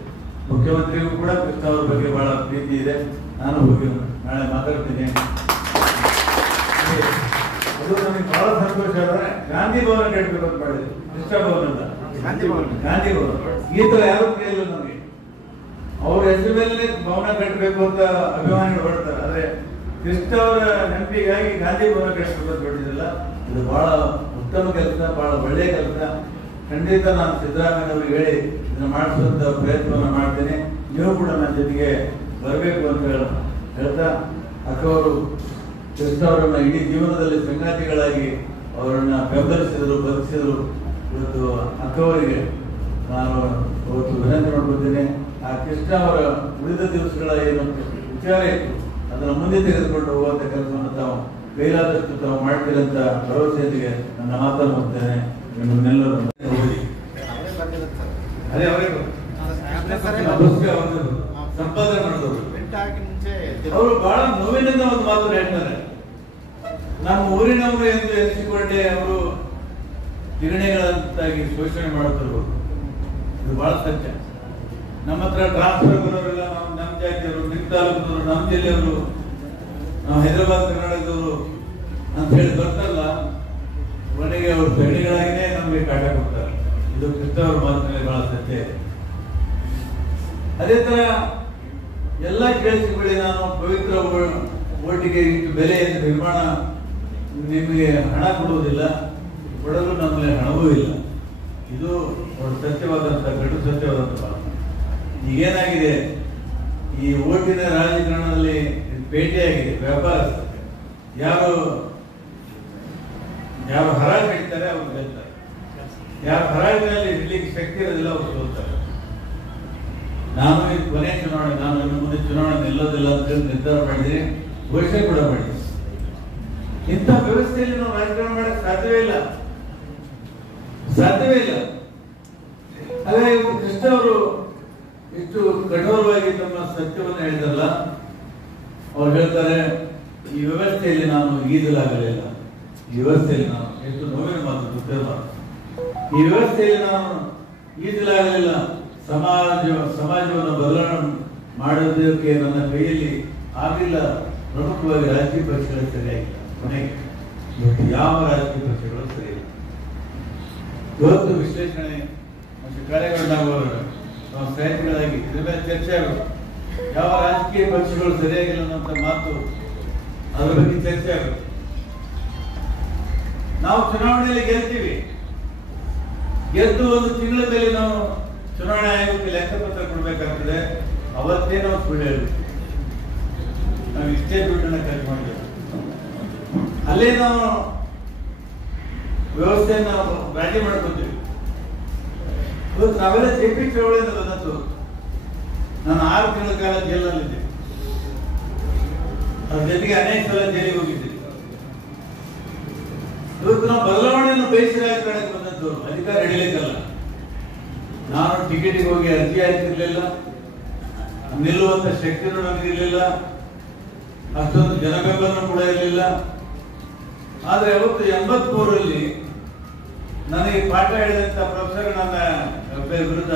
ಮುಖ್ಯಮಂತ್ರಿಗೂ ಕೂಡ ಕೃಷ್ಣ ಅವರ ಬಗ್ಗೆ ಬಹಳ ಪ್ರೀತಿ ಇದೆ. ನಾನು ಹೋಗಿ ನಾಳೆ ಮಾತಾಡ್ತೀನಿ. ಅದು ನನಗೆ ಬಹಳ ಸಂತೋಷ. ಆದ್ರೆ ಗಾಂಧಿ ಭವನ ಕಟ್ಟಬೇಕು ಅಂತ ಮಾಡಿದೆ. ಕೃಷ್ಣ ಭವನ ಅಲ್ಲ, ಗಾಂಧಿ ಭವನ. ಈ ತರ ಯಾರು ಕೇಳಿಲ್ಲ ನನಗೆ. ಅವ್ರ ಹೆಸರು ಮೇಲೆ ಭವನ ಕಟ್ಟಬೇಕು ಅಂತ ಅಭಿಮಾನಿಗಳು ಹೊರಡ್ತಾರೆ. ಆದ್ರೆ ಕೃಷ್ಣ ಅವರ ನೆನಪಿಗಾಗಿ ಗಾಂಧಿ ಭವನ ಕಟ್ಟಬೇಕು ಅಂತ ಹೊರಟಿದ್ರಲ್ಲ, ಇದು ಬಹಳ ಉತ್ತಮ ಕೆಲಸ, ಬಹಳ ಒಳ್ಳೆಯ ಕೆಲಸ. ಖಂಡಿತ ನಾನು ಸಿದ್ದರಾಮಯ್ಯ ಅವರಿಗೆ ಹೇಳಿ ಇದನ್ನ ಮಾಡಿಸುವಂತ ಪ್ರಯತ್ನವನ್ನು ಮಾಡ್ತೇನೆ. ನೀವು ಕೂಡ ನನ್ನ ಜೊತೆಗೆ ಬರಬೇಕು ಅಂತ ಹೇಳ್ತಾ, ಅಕ್ಕವರು ಕೃಷ್ಣ ಅವರನ್ನ ಇಡೀ ಜೀವನದಲ್ಲಿ ಸಂಗಾತಿಗಳಾಗಿ ಅವರನ್ನ ಬೆಂಬಲಿಸಿದ್ರು, ಬದುಕಿಸಿದ್ರು. ಇವತ್ತು ಅಕ್ಕವರಿಗೆ ನಾನು ಇವತ್ತು ವಿನಂತಿ ಮಾಡ್ಕೊಳ್ತೇನೆ. ಆ ಕೃಷ್ಣ ಅವರ ಉಳಿದ ದಿವಸಗಳ ಏನು ವಿಚಾರ ಇತ್ತು ಅದನ್ನು ಮುಂದೆ ತೆಗೆದುಕೊಂಡು ಹೋಗುವಂತ ಕೆಲಸವನ್ನು ತಾವು ಕೈಲಾದಷ್ಟು ತಾವು ಮಾಡ್ತೀರಂತ ಭರವಸೆಯೊಂದಿಗೆ ನನ್ನ ಮಾತನ್ನು ಹೋಗ್ತೇನೆ. ನಿಮ್ಮನ್ನೆಲ್ಲರೂ ಓದಿ ಅದೇ ಅವರಿಗೆ ಸಂಪಾದನೆ ಮಾಡಿದವರು ಅವರು ಬಹಳ ನೋವಿನಿಂದ ಒಂದು ಮಾತು ಹೇಳ್ತಾರೆ. ನಮ್ಮ ಊರಿನವರು ಎಂದು ಎನಿಸಿಕೊಂಡೆ ಅವರು ತಿಗಣೆಗಳಂತಾಗಿ ಶೋಷಣೆ ಮಾಡುತ್ತಿರ್ಬೋದು. ಇದು ಬಹಳ ಸತ್ಯ. ನಮ್ಮ ಹತ್ರ ಟ್ರಾನ್ಸ್ಫರ್ ಬರೋರೆಲ್ಲ ನಾವು ನಮ್ಮ ಜಾತಿಯವರು, ನಿಮ್ಮ ತಾಲೂಕಿನವರು, ನಮ್ಮ ಜಿಲ್ಲೆಯವರು, ನಾವು ಹೈದರಾಬಾದ್ ಕರ್ನಾಟಕದವರು ಅಂತ ಹೇಳಿ ಬರ್ತಾರಲ್ಲ, ಕೊನೆಗೆ ಅವರು ತಿಗಣೆಗಳಾಗಿನೇ ನಮಗೆ ಕಾಟ ಕೊಡ್ತಾರೆ. ಇದು ಕೃಷ್ಣವ್ರ ಮಾತಿನಲ್ಲಿ ಬಹಳ ಸತ್ಯ ಇದೆ. ಅದೇ ತರ ಎಲ್ಲ ಕೇಳಿಸಿಕೊಳ್ಳಿ, ನಾನು ಪವಿತ್ರ ಓಟಿಗೆ ಇಟ್ಟು ಬೆಲೆಯನ್ನು ನಿರ್ಮಾಣ ನಿಮಗೆ ಹಣ ಕೊಡುವುದಿಲ್ಲ, ಕೊಡಲು ನಮ್ಮಲ್ಲಿ ಹಣವೂ ಇಲ್ಲ. ಇದು ಸತ್ಯವಾದಂಥ ಕಡು ಸತ್ಯವಾದಂಥ ಮಾತು. ಈಗೇನಾಗಿದೆ, ಈ ಓಟಿನ ರಾಜಕಾರಣದಲ್ಲಿ ಪೇಟೆಯಾಗಿದೆ, ವ್ಯಾಪಾರ. ಯಾರು ಹರಾಜು ಹಿಡಿತಾರೆ ಅವ್ರು ಗೆಲ್ತಾರೆ, ಯಾರು ಹರಾಜಿನಲ್ಲಿ ಇಡ್ಲಿಕ್ಕೆ ಶಕ್ತಿ ಇರೋದಿಲ್ಲ ಅವ್ರು ಸೋಲ್ತಾರೆ. ನಾನು ಈ ಕೊನೆ ಚುನಾವಣೆ, ನಾನು ಇನ್ನು ಮುಂದೆ ಚುನಾವಣೆ ನಿಲ್ಲೋದಿಲ್ಲ ಅಂತ ಹೇಳಿ ನಿರ್ಧಾರ ಮಾಡಿದ್ದೀನಿ, ಘೋಷಣೆ ಕೂಡ ಮಾಡಿದ್ದೀನಿ. ಇಂಥ ವ್ಯವಸ್ಥೆಯಲ್ಲಿ ನಾವು ರಾಜಕಾರಣ ಮಾಡಕ್ಕೆ ಸಾಧ್ಯವೇ ಇಲ್ಲ. ಹಾಗಾಗಿ ಕೃಷ್ಣ ಅವರು ಇಷ್ಟು ಕಠೋರವಾಗಿ ತಮ್ಮ ಸತ್ಯವನ್ನು ಹೇಳಿದ್ರಲ್ಲ, ಅವ್ರು ಹೇಳ್ತಾರೆ, ಈ ವ್ಯವಸ್ಥೆಯಲ್ಲಿ ನಾನು ಈದಲಾಗಲಿಲ್ಲ. ಈ ವ್ಯವಸ್ಥೆಯಲ್ಲಿ ನಾನು, ಎಷ್ಟು ನೋವಿನ ಮಾತು, ದುಃಖದ ಮಾತು, ಈ ವ್ಯವಸ್ಥೆಯಲ್ಲಿ ನಾನು ಈದಲಾಗಲಿಲ್ಲ. ಸಮಾಜವನ್ನು ಬದಲಾವಣೆ ಮಾಡೋದಕ್ಕೆ ನನ್ನ ಕೈಯಲ್ಲಿ ಆಗಲಿಲ್ಲ. ಪ್ರಮುಖವಾಗಿ ರಾಜಕೀಯ ಪಕ್ಷಗಳು ಸರಿಯಾಗಿಲ್ಲ. ಕೊನೆಗೆ ಇವತ್ತು ಯಾವ ರಾಜಕೀಯ ಪಕ್ಷಗಳು ಸರಿಯಿಲ್ಲ. ಇವತ್ತು ವಿಶ್ಲೇಷಣೆ ಮತ್ತು ಕಾರ್ಯಗಳನ್ನಾಗುವಾಗ ನಾವು ಸಾಹಿತಿಗಳಾಗಿ ಇದ್ರ ಮೇಲೆ ಚರ್ಚೆ ಆಗೋದು. ಯಾವ ರಾಜಕೀಯ ಪಕ್ಷಗಳು ಸರಿಯಾಗಿಲ್ಲ ಅನ್ನೋಂಥ ಮಾತು, ಅದರ ಬಗ್ಗೆ ಚರ್ಚೆ ಆಗೋದು. ನಾವು ಚುನಾವಣೆಯಲ್ಲಿ ಗೆಲ್ತೀವಿ, ಗೆದ್ದು ಒಂದು ತಿಂಗಳ ಮೇಲೆ ನಾವು ಚುನಾವಣಾ ಆಯೋಗಕ್ಕೆ ಲೆಕ್ಕಪತ್ರ ಕೊಡ್ಬೇಕಾಗ್ತದೆ. ಅವತ್ತೇ ನಾವು ಸುಳ್ಳು ಹೇಳ್ಬೇಕು, ನಾವು ಇಷ್ಟೇ ದುಡ್ಡನ್ನ ಖರ್ಚು ಮಾಡಬೇಕು. ಅಲ್ಲೇ ನಾವು ವ್ಯವಸ್ಥೆಯನ್ನು ನಾವು ರಾಜಿ ಮಾಡ್ಕೊತೀವಿ. ಇವತ್ತು ನಾವೆಲ್ಲ ಜೆಪಿ ಚಳವಳಿಯಿಂದ ಬಂದದ್ದು. ನಾನು 6 ತಿಂಗಳ ಕಾಲ ಜೈಲಲ್ಲಿದ್ದೆ, ಅದ್ರ ಜೊತೆಗೆ ಅನೇಕ ಸಲ ಜೈಲಿಗೆ ಹೋಗಿದ್ದೆ. ಇವತ್ತು ನಾವು ಬದಲಾವಣೆಯನ್ನು ಬಯಸಿ ರಾಜಕಾರಣಕ್ಕೆ ಬಂದದ್ದು, ಅಧಿಕಾರ ಹಿಡಿಲಿಕ್ಕಲ್ಲ. ನಾನು ಟಿಕೆಟ್ಗೆ ಹೋಗಿ ಅರ್ಜಿ ಹಾಕಿರ್ಲಿಲ್ಲ, ನಿಲ್ಲುವಂತ ಶಕ್ತಿನೂ ನನಗಿರ್ಲಿಲ್ಲ, ಅಷ್ಟೊಂದು ಜನಬೆಂಬಲ ಕೂಡ ಇರಲಿಲ್ಲ. ಆದ್ರೆ ಅವತ್ತು 83ರಲ್ಲಿ ನನಗೆ ಪಾಠ ಹೇಳಿದಂತ ಪ್ರೊಫೆಸರ್ ನನ್ನ ವಿರುದ್ಧ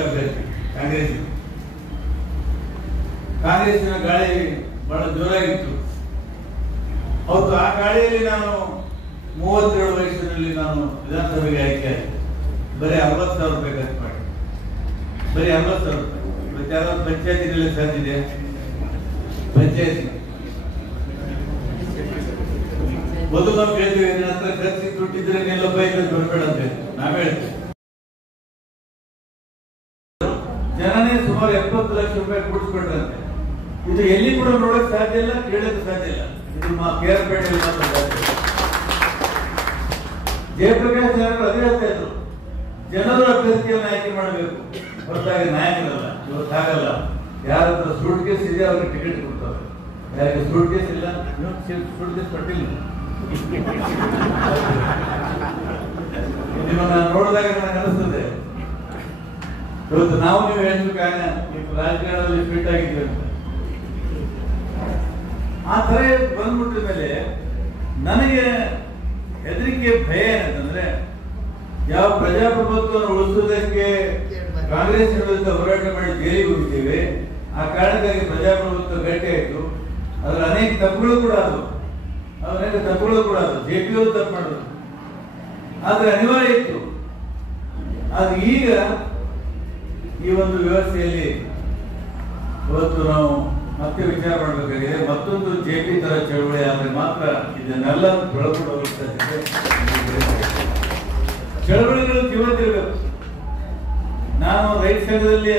ಕಾಂಗ್ರೆಸ್ಸಿನ ಗಾಳಿ ಬಹಳ ಜೋರಾಗಿತ್ತು. ಅವತ್ತು ಆ ಗಾಳಿಯಲ್ಲಿ ನಾನು 37 ವಯಸ್ಸಿನಲ್ಲಿ ನಾನು ವಿಧಾನಸಭೆಗೆ ಆಯ್ಕೆ ಆಯಿತು. ಬರೀ 60,000 ರೂಪಾಯಿ ಖರ್ಚು ಮಾಡಿ, ಬರೀ 60,000 ರೂಪಾಯಿ. ಇವತ್ತು ಯಾರಾದ್ರೂ ಪಂಚಾಯತಿನಲ್ಲಿ ಸಾಧಿದೆ, ಪಂಚಾಯತಿ ಮೊದಲು ನಾವು ಕೇಳ್ತೀವಿ, ನನ್ನ ಹತ್ರ ಖರ್ಚು ದುಡ್ಡಿದ್ರೆ ನಿಲ್ಲಪ್ಪ ಇಲ್ಲ ಬರ್ಬೇಡ ಅಂತ ನಾವ್ ಹೇಳ್ತೀವಿ. ಜನನೇ ಸುಮಾರು 70 ಲಕ್ಷ ರೂಪಾಯಿ ಕೂಡಿಸ್ಕೊಟ್ರಂತೆ. ಇದು ಎಲ್ಲಿ ಕೂಡ ನೋಡಕ್ ಸಾಧ್ಯ ಇಲ್ಲ, ಕೇಳಕ್ ಸಾಧ್ಯ ಇಲ್ಲ. ಇದು ಕೇರ್ಪೇಟೆಯಲ್ಲಿ ಮಾತ್ರ ಸಾಧ್ಯ. ಜಯಪ್ರಕಾಶ್ ಜನರು ಅದೇ ಹೇಳ್ತಾ ಇದ್ರು, ಜನರು ಅಭ್ಯರ್ಥಿಯನ್ನು ಆಯ್ಕೆ ಮಾಡಬೇಕು, ಹೊರತಾಗಿ ನಾಯಕರಲ್ಲ. ಇವತ್ತಾಗಲ್ಲ. ಯಾರ ಹತ್ರ ಸೂಟ್ ಕೇಸ್ ಇದೆ ಅವ್ರಿಗೆ ಟಿಕೆಟ್ ಕೊಡ್ತಾರೆ, ಯಾರಿಗೆ ಸೂಟ್ ಕೇಸ್ ಇಲ್ಲ ಸೂಟ್ ಕೇಸ್ ಕೊಟ್ಟಿಲ್ಲ. ನಿಮ್ಮನ್ನ ನೋಡಿದಾಗ ನನಗೆ ಅನಿಸ್ತದೆ, ಇವತ್ತು ನಾವು ನೀವು ಹೇಳ್ಬೇಕಾಗ ರಾಜಕಾರಣದಲ್ಲಿ ಫಿಟ್ ಆಗಿದ್ದೀವಿ ಅಂತ. ಆ ತರ ಬಂದ್ಬಿಟ್ಟ ಮೇಲೆ ನನಗೆ ಹೆದರಿಕೆ, ಭಯ ಏನಂತಂದ್ರೆ, ಯಾವ ಪ್ರಜಾಪ್ರಭುತ್ವವನ್ನು ಉಳಿಸುವುದಕ್ಕೆ ಕಾಂಗ್ರೆಸ್ ವಿರುದ್ಧ ಹೋರಾಟ ಮಾಡಿ ಜೈಲಿಗೆ ಹೋಗ್ತೀವಿ. ಆ ಕಾರಣಕ್ಕಾಗಿ ಪ್ರಜಾಪ್ರಭುತ್ವ ಗಟ್ಟಿ ಆಯ್ತು. ಅದ್ರ ಅನೇಕ ತಪ್ಪುಗಳು ಕೂಡ ಆದವು, ಜೆಪಿಯವರು ತಪ್ಪು ಮಾಡಿದ್ರು. ಆದ್ರೆ ಅನಿವಾರ್ಯ ಇತ್ತು. ಆದ್ರೆ ಈಗ ಈ ಒಂದು ವ್ಯವಸ್ಥೆಯಲ್ಲಿ ಇವತ್ತು ನಾವು ಮತ್ತೆ ವಿಚಾರ ಮಾಡಬೇಕಾಗಿದೆ. ಮತ್ತೊಂದು ಜೆಪಿ ತರ ಚಳವಳಿ ಆದ್ರೆ ಮಾತ್ರ ಇದನ್ನೆಲ್ಲ ಬೆಳಕೊಂಡು ಹೋಗ್ತದೆ. ಚಳವಳಿಗಳು ಜೀವಂತಿರಬೇಕು. ನಾನು ರೈತ ಸಂಘದಲ್ಲಿ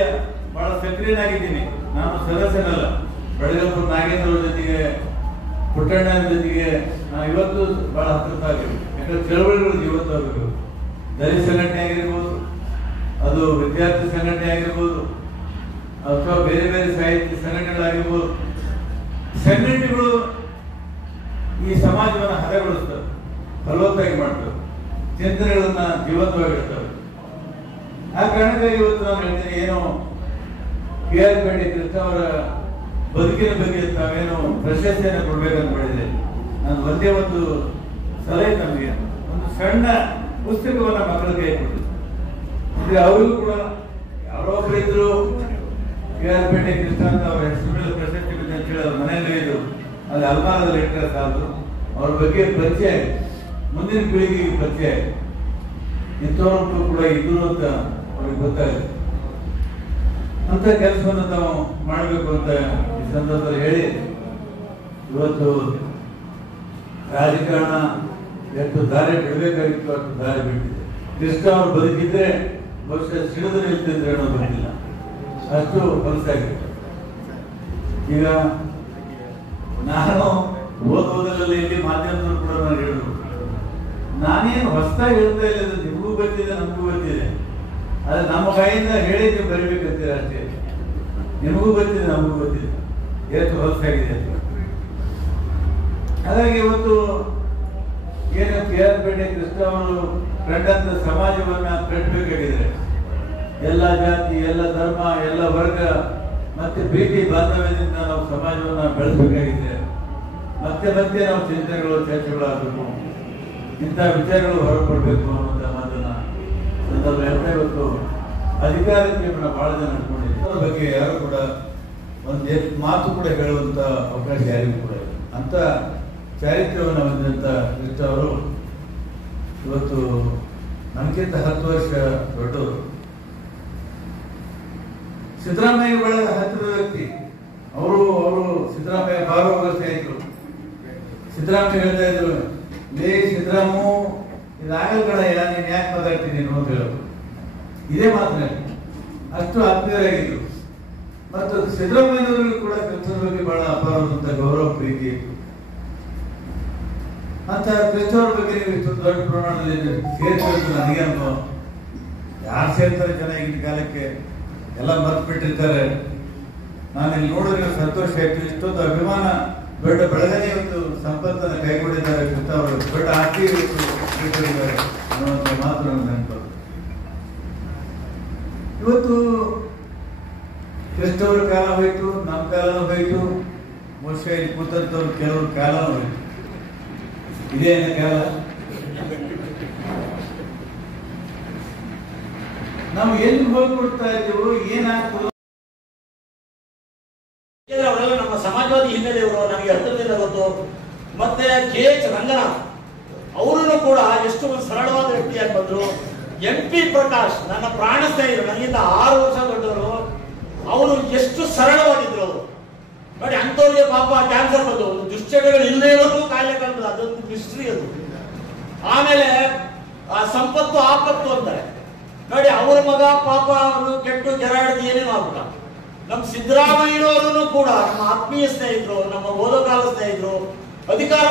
ಬಹಳ ಸಕ್ರಿಯನಾಗಿದ್ದೀನಿ. ನಾನು ಸದಸ್ಯನಲ್ಲ. ಬೆಳಗಾವಿ ನಾಗೇಂದ್ರ ಜೊತೆಗೆ, ಪುಟ್ಟಣ್ಣ ಜೊತೆಗೆ ನಾನು ಇವತ್ತು ಬಹಳ ಹತ್ತಿರವಾಗಿದ್ದೀನಿ. ಯಾಕಂದ್ರೆ ಚಳವಳಿಗಳು ಜೀವಂತವಾಗಬೇಕು. ದಲಿತ ಸಂಘಟನೆ ಆಗಿರ್ಬೋದು, ಅದು ವಿದ್ಯಾರ್ಥಿ ಸಂಘಟನೆ ಆಗಿರ್ಬೋದು, ಅಥವಾ ಬೇರೆ ಬೇರೆ ಸಾಹಿತ್ಯ ಸಂಘಟನೆಗಳಾಗಿರ್ಬೋದು. ಸಂಘಟನೆಗಳು ಈ ಸಮಾಜವನ್ನು ಹದಗೊಳಿಸ್ತವೆ, ಫಲವತ್ತಾಗಿ ಮಾಡ್ತವೆ, ಚಿಂತನೆಗಳನ್ನ ಜೀವಂತವಾಗಿರ್ತವೆ. ಆ ಕಾರಣಕ್ಕಾಗಿ ಇವತ್ತು ನಾನು ಹೇಳ್ತೀನಿ, ಏನು KR ಕೃಷ್ಣ ಅವರ ಬದುಕಿನ ಬಗ್ಗೆ ತಾವೇನು ಪ್ರಶಸ್ತಿಯನ್ನು ಕೊಡ್ಬೇಕಂತ ಮಾಡಿದ್ರೆ, ನಾನು ಒಂದೇ ಒಂದು ಸಲಹೆ, ನಮಗೆ ಒಂದು ಸಣ್ಣ ಪುಸ್ತಕವನ್ನ ಮಕ್ಕಳಿಗೆ ಕೊಟ್ಟಿದ್ರು. ಅವರಿಗೂ ಕೂಡ ಯಾರೋ ಒಬ್ಬರು ಇದ್ರು, KR ಪೇಟೆ ಕೃಷ್ಣ ಅಂತ ಅವ್ರ ಹೆಸರು ಮೇಲೆ ಪ್ರಶಸ್ತಿ ಬಿದ್ದ ಅಂತ ಹೇಳಿ ಅವ್ರ ಮನೆಯಲ್ಲಿ ಇದ್ರು, ಅಲ್ಲಿ ಅಲ್ಮಾರದಲ್ಲಿ ಇಟ್ಟರೆ ಸಾಲದು, ಅವ್ರ ಬಗ್ಗೆ ಪರಿಚಯ ಆಯ್ತು, ಮುಂದಿನ ಪೀಳಿಗೆಗೆ ಪರಿಚಯ ಆಯ್ತು, ಇಂಥವ್ರು ಕೂಡ ಇದ್ರು ಅಂತ ಅವ್ರಿಗೆ ಗೊತ್ತಾಗುತ್ತೆ. ಅಂತ ಕೆಲಸವನ್ನು ನಾವು ಮಾಡಬೇಕು ಅಂತ ಈ ಸಂದರ್ಭದಲ್ಲಿ ಹೇಳಿ, ಇವತ್ತು ರಾಜಕಾರಣ ಎಷ್ಟು ದಾರಿ ಬಿಡಬೇಕಾಗಿತ್ತು ಅಷ್ಟು ದಾರಿ ಬಿಟ್ಟಿದೆ. ಕೃಷ್ಣ ಅವರು ಬದುಕಿದ್ರೆ ಬಹುಶಃ ಸಿಡಿದು ನಿಲ್ತಿದ್ರೆ ಅನ್ನೋದು ಬಂದಿಲ್ಲ, ಅಷ್ಟು ಹೊಲಸಾಗಿದೆ. ಈಗ ನಾನು ಓದೋದರಲ್ಲಿ ಇಲ್ಲಿ ಮಾಧ್ಯಮದಲ್ಲೂ ಕೂಡ ನಾನು ಹೇಳಿದ್ರು, ನಾನೇನು ಹೊಸದಾಗಿ ಹೇಳ್ತಾ ಇಲ್ಲ, ನಿಮಗೂ ಗೊತ್ತಿದೆ ನಮಗೂ ಗೊತ್ತಿದೆ, ಆದ್ರೆ ನಮ್ಮ ಕೈಯಿಂದ ಹೇಳಿ ನೀವು ಬರಿಬೇಕಂತೀರ ಅಷ್ಟೇ. ನಿಮಗೂ ಗೊತ್ತಿದೆ ನಮಗೂ ಗೊತ್ತಿದೆ ಎಷ್ಟು ಹೊಲಸಾಗಿದೆ ಅಂತ. ಹಾಗಾಗಿ ಇವತ್ತು ಏನು KR ಪೇಟೆ ಕೃಷ್ಣ ಅವರು ಕಂಡಂತ ಸಮಾಜವನ್ನ ಕಟ್ಟಬೇಕಾಗಿದೆ. ಎಲ್ಲ ಜಾತಿ, ಎಲ್ಲ ಧರ್ಮ, ಎಲ್ಲ ವರ್ಗ ಮತ್ತೆ ಪ್ರೀತಿ ಬಾಂಧವ್ಯದಿಂದ ನಾವು ಸಮಾಜವನ್ನ ಬೆಳೆಸಬೇಕಾಗಿದೆ. ಮತ್ತೆ ಮತ್ತೆ ನಾವು ಚಿಂತನೆಗಳು ಚರ್ಚೆಗಳಾಗಬೇಕು, ಇಂಥ ವಿಚಾರಗಳು ಹೊರಪಡಬೇಕು ಅನ್ನುವಂಥ ಮಾತನ್ನ ಸಂದರ್ಭ ಹೇಳ್ತಾ ಇವತ್ತು ಅಧಿಕಾರಕ್ಕೆ ಬಹಳ ಜನ ಅನ್ಕೊಂಡಿದ್ದಾರೆ. ಅದರ ಬಗ್ಗೆ ಯಾರು ಕೂಡ ಒಂದು ಮಾತು ಕೂಡ ಹೇಳುವಂತ ಅವಕಾಶ ಯಾರಿಗೂ ಕೂಡ ಇಲ್ಲ. ಅಂತ ಚಾರಿತ್ರ್ಯವನ್ನು ಹೊಂದಿದಂತ ಕೃಷ್ಣ ಅವರು ಇವತ್ತು ನನಗಿಂತ 10 ವರ್ಷ ದೊಡ್ಡವರು. ಸಿದ್ದರಾಮಯ್ಯ ಬಹಳ ಹತ್ತಿರದ ವ್ಯಕ್ತಿ. ಅವರು ಸಿದ್ದರಾಮಯ್ಯ ಬಾರುವ ಸ್ನೇಹಿತರು. ಸಿದ್ದರಾಮಯ್ಯ ಹೇಳ್ತಾ ಇದ್ರು, ಸಿದ್ದರಾಮು ಇದಾಗಲ್ ಕಣಯ್ಯ, ನೀನ್ ಯಾಕೆ ಮಾತಾಡ್ತೀನಿ ಅಂತ ಹೇಳೋದು, ಇದೇ ಮಾತನಾಡಿ ಅಷ್ಟು ಆತ್ಮೀಯರಾಗಿದ್ರು. ಮತ್ತು ಸಿದ್ದರಾಮಯ್ಯನವರಿಗೂ ಕೂಡ ಕೃಷ್ಣನ ಬಗ್ಗೆ ಬಹಳ ಅಪಾರವಾದಂತ ಗೌರವ ಪ್ರೀತಿ ಇತ್ತು. ಅಂತ ಕೃಷ್ಣವ್ರ ಬಗ್ಗೆ ನೀವು ಇಷ್ಟು ದೊಡ್ಡ ಪ್ರಮಾಣದಲ್ಲಿ ಸೇರ್ಬೇಕು ನನಗೆ ಅನ್ಕೋ. ಯಾರು ಸೇರ್ತಾರೆ ಜನ ಈಗಿನ ಕಾಲಕ್ಕೆ ಎಲ್ಲ ಮರ್ತು ಬಿಟ್ಟಿರ್ತಾರೆ. ನಾನು ಇಲ್ಲಿ ನೋಡಿದ್ರೆ ಸಂತೋಷ ಆಯ್ತು. ಇಷ್ಟೊಂದು ಅಭಿಮಾನ, ದೊಡ್ಡ ಬೆಳಗನೆ ಒಂದು ಸಂಪತ್ತನ್ನು ಕೈಗೊಂಡಿದ್ದಾರೆ ಕೃಷ್ಣ ಅವರು, ದೊಡ್ಡ ಆಸ್ತಿ ಇಟ್ಟಿದ್ದಾರೆ ಅನ್ನುವಂಥ ಮಾತು ನನಗೆ ನೆನಪು. ಇವತ್ತು ಕೃಷ್ಣವ್ರ ಕಾಲ ಹೋಯ್ತು, ನಮ್ಮ ಕಾಲನೂ ಹೋಯ್ತು, ಬಹುಶಃ ಇಲ್ಲಿ ಕೂತಂತವ್ರು ಕೆಲವ್ರ ಕಾಲನೂ ಹೋಯ್ತು. ಇದೇನ ಕಾಲ? ನಾವು ಎಲ್ಲಿ ಹೋಗ್ಬಿಡ್ತಾ ಇದ್ದೀವೋ, ಏನಾಗ್ತದೋ. ಅವರೆಲ್ಲ ನಮ್ಮ ಸಮಾಜವಾದಿ ಹಿನ್ನೆಲೆಯವರು, ನನಗೆ ಹತ್ತಿರದಿಂದ ಗೊತ್ತು. ಮತ್ತೆ KH ರಂಗನಾಥ್ ಅವರೂ ಕೂಡ ಎಷ್ಟು ಒಂದು ಸರಳವಾದ ವ್ಯಕ್ತಿಯಾಗಿ ಬಂದ್ರು. MP ಪ್ರಕಾಶ್ ನನ್ನ ಪ್ರಾಣ ಸ್ನೇಹಿತರು, ನನಗಿಂತ 6 ವರ್ಷ ದೊಡ್ಡವರು. ಅವರು ಎಷ್ಟು ಸರಳವಾಗಿದ್ರು ಅವರು ನೋಡಿ. ಅಂಥವ್ರಿಗೆ ಪಾಪ ಕ್ಯಾನ್ಸರ್ ಬಂದು, ದುಶ್ಚಟಗಳು ಇಲ್ಲದೇ ಇರೋದು ಕಾಯಿಲೆ ಕಂಡು, ಅದೊಂದು ಮಿಸ್ಟ್ರಿ ಅದು. ಆಮೇಲೆ ಸಂಪತ್ತು ಆಪತ್ತು ಅಂತಾರೆ ನೋಡಿ. ಅವ್ರ ಮಗ ಪಾಪ ಅವರು ಕೆಟ್ಟು ಕೆರಾಡ್ದು ಏನೇನು ಆಗ್ಬಿಟ್ಟ. ನಮ್ಮ ಸಿದ್ದರಾಮಯ್ಯನವರು ಕೂಡ ನಮ್ಮ ಆತ್ಮೀಯ ಸ್ನೇಹಿತರು, ನಮ್ಮ ಓದೋಕಾಲ ಸ್ನೇಹಿತರು. ಅಧಿಕಾರ